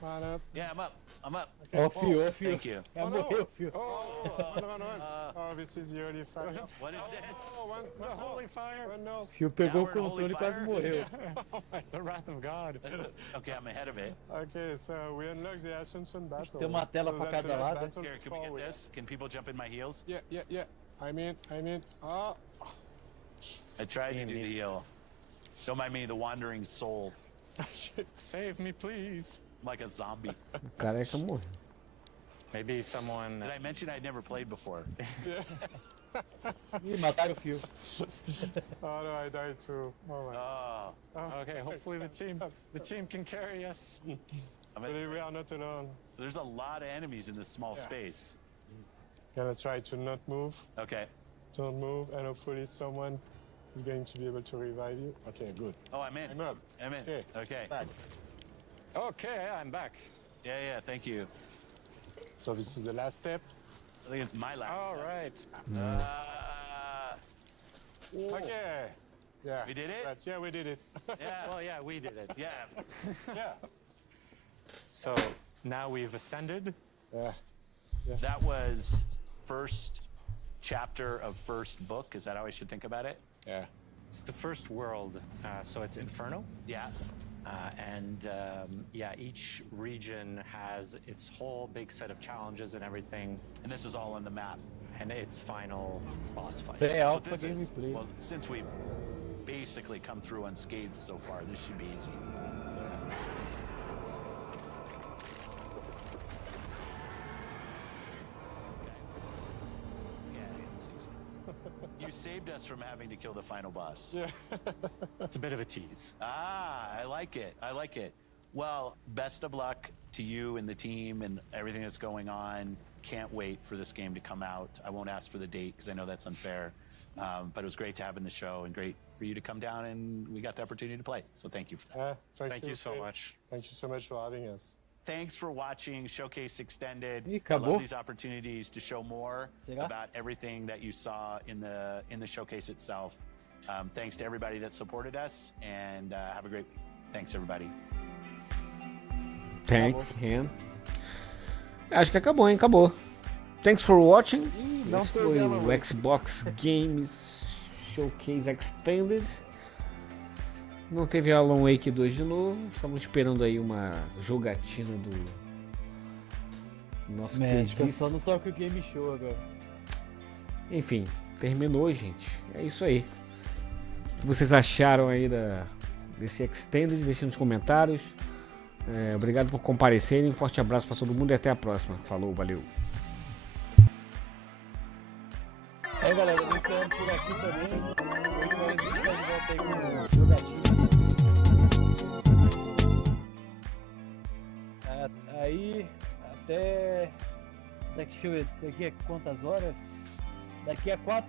One up. Yeah, I'm up. I'm up. Ó o fio, ó o fio. Thank you. É, morreu o fio. Run. Oh, this is the early fire. What is this? Oh, one holy fire! One nose. Phil pegou o Now we're in holy controle e quase fire? morreu. The wrath of God. Okay, I'm ahead of it. Okay, so we unlock the Ascension battle. Tem uma tela so pra that's cada the last lado. battle Here, can we before get this? Can people jump in my heels? Yeah. I'm in. Oh. I tried to do the heel. Don't mind me, the wandering soul. Save me, please. I'm like a zombie. O careca morreu. Maybe someone. Did I mention I'd never played before? Ih, mataram o Phil. Oh no, I died too. Oh my. Okay, hopefully the team can carry us. But we are not alone. There's a lot of enemies in this small Yeah. space. Gonna try to not move. Okay. Don't move, and hopefully someone is going to be able to revive you. Okay, good. Oh, I'm in. I'm up. I'm in. Okay. Back. Okay, I'm back. Yeah, thank you. So this is the last step. I think it's my last. All right. Okay. Yeah. We did it? Yeah, we did it. Yeah. Well, yeah, we did it. Yeah. Yeah. So now we've ascended. Yeah. That was first chapter of first book. Is that how I should think about it? Yeah. It's the first world, so it's Inferno. Yeah. Yeah, each region has its whole big set of challenges and everything. And this is all on the map. And its final boss fight. É So alpha this game is, play. well, since we've basically come through unscathed so far, this should be easy. You saved us from having to kill the final boss. Yeah. It's a bit of a tease. I like it. I like it. Well, best of luck to you and the team and everything that's going on. Can't wait for this game to come out. I won't ask for the date because I know that's unfair. But it was great to have in the show and great for you to come down and we got the opportunity to play. So thank you for that. Thank you so much. Thank you so much for having us. Thanks for watching Showcase Extended. Ih, I acabou? love these opportunities to show more Será? about everything that you saw in the showcase itself. Thanks to everybody that supported us and have a great week. Thanks, everybody. Thanks, Han. Acho que acabou, hein? Acabou. Thanks for watching. não Esse foi foi dela, o não. Xbox Games Showcase Extended. Não teve Alan Wake 2 de novo. Estamos esperando aí uma jogatina do nosso Acho que é só queridíssimo. no Tokyo Game Show agora. Enfim, terminou, gente. É isso aí. O que vocês acharam aí desse Extended? Deixem nos comentários. Obrigado por comparecerem. Um forte abraço para todo mundo e até a próxima. Falou, valeu. Galera, eu vou encerrando por aqui também. Hoje a gente tá de volta aí com o jogatinho. Aí, até. Deixa eu ver, daqui a quantas horas? Daqui a 4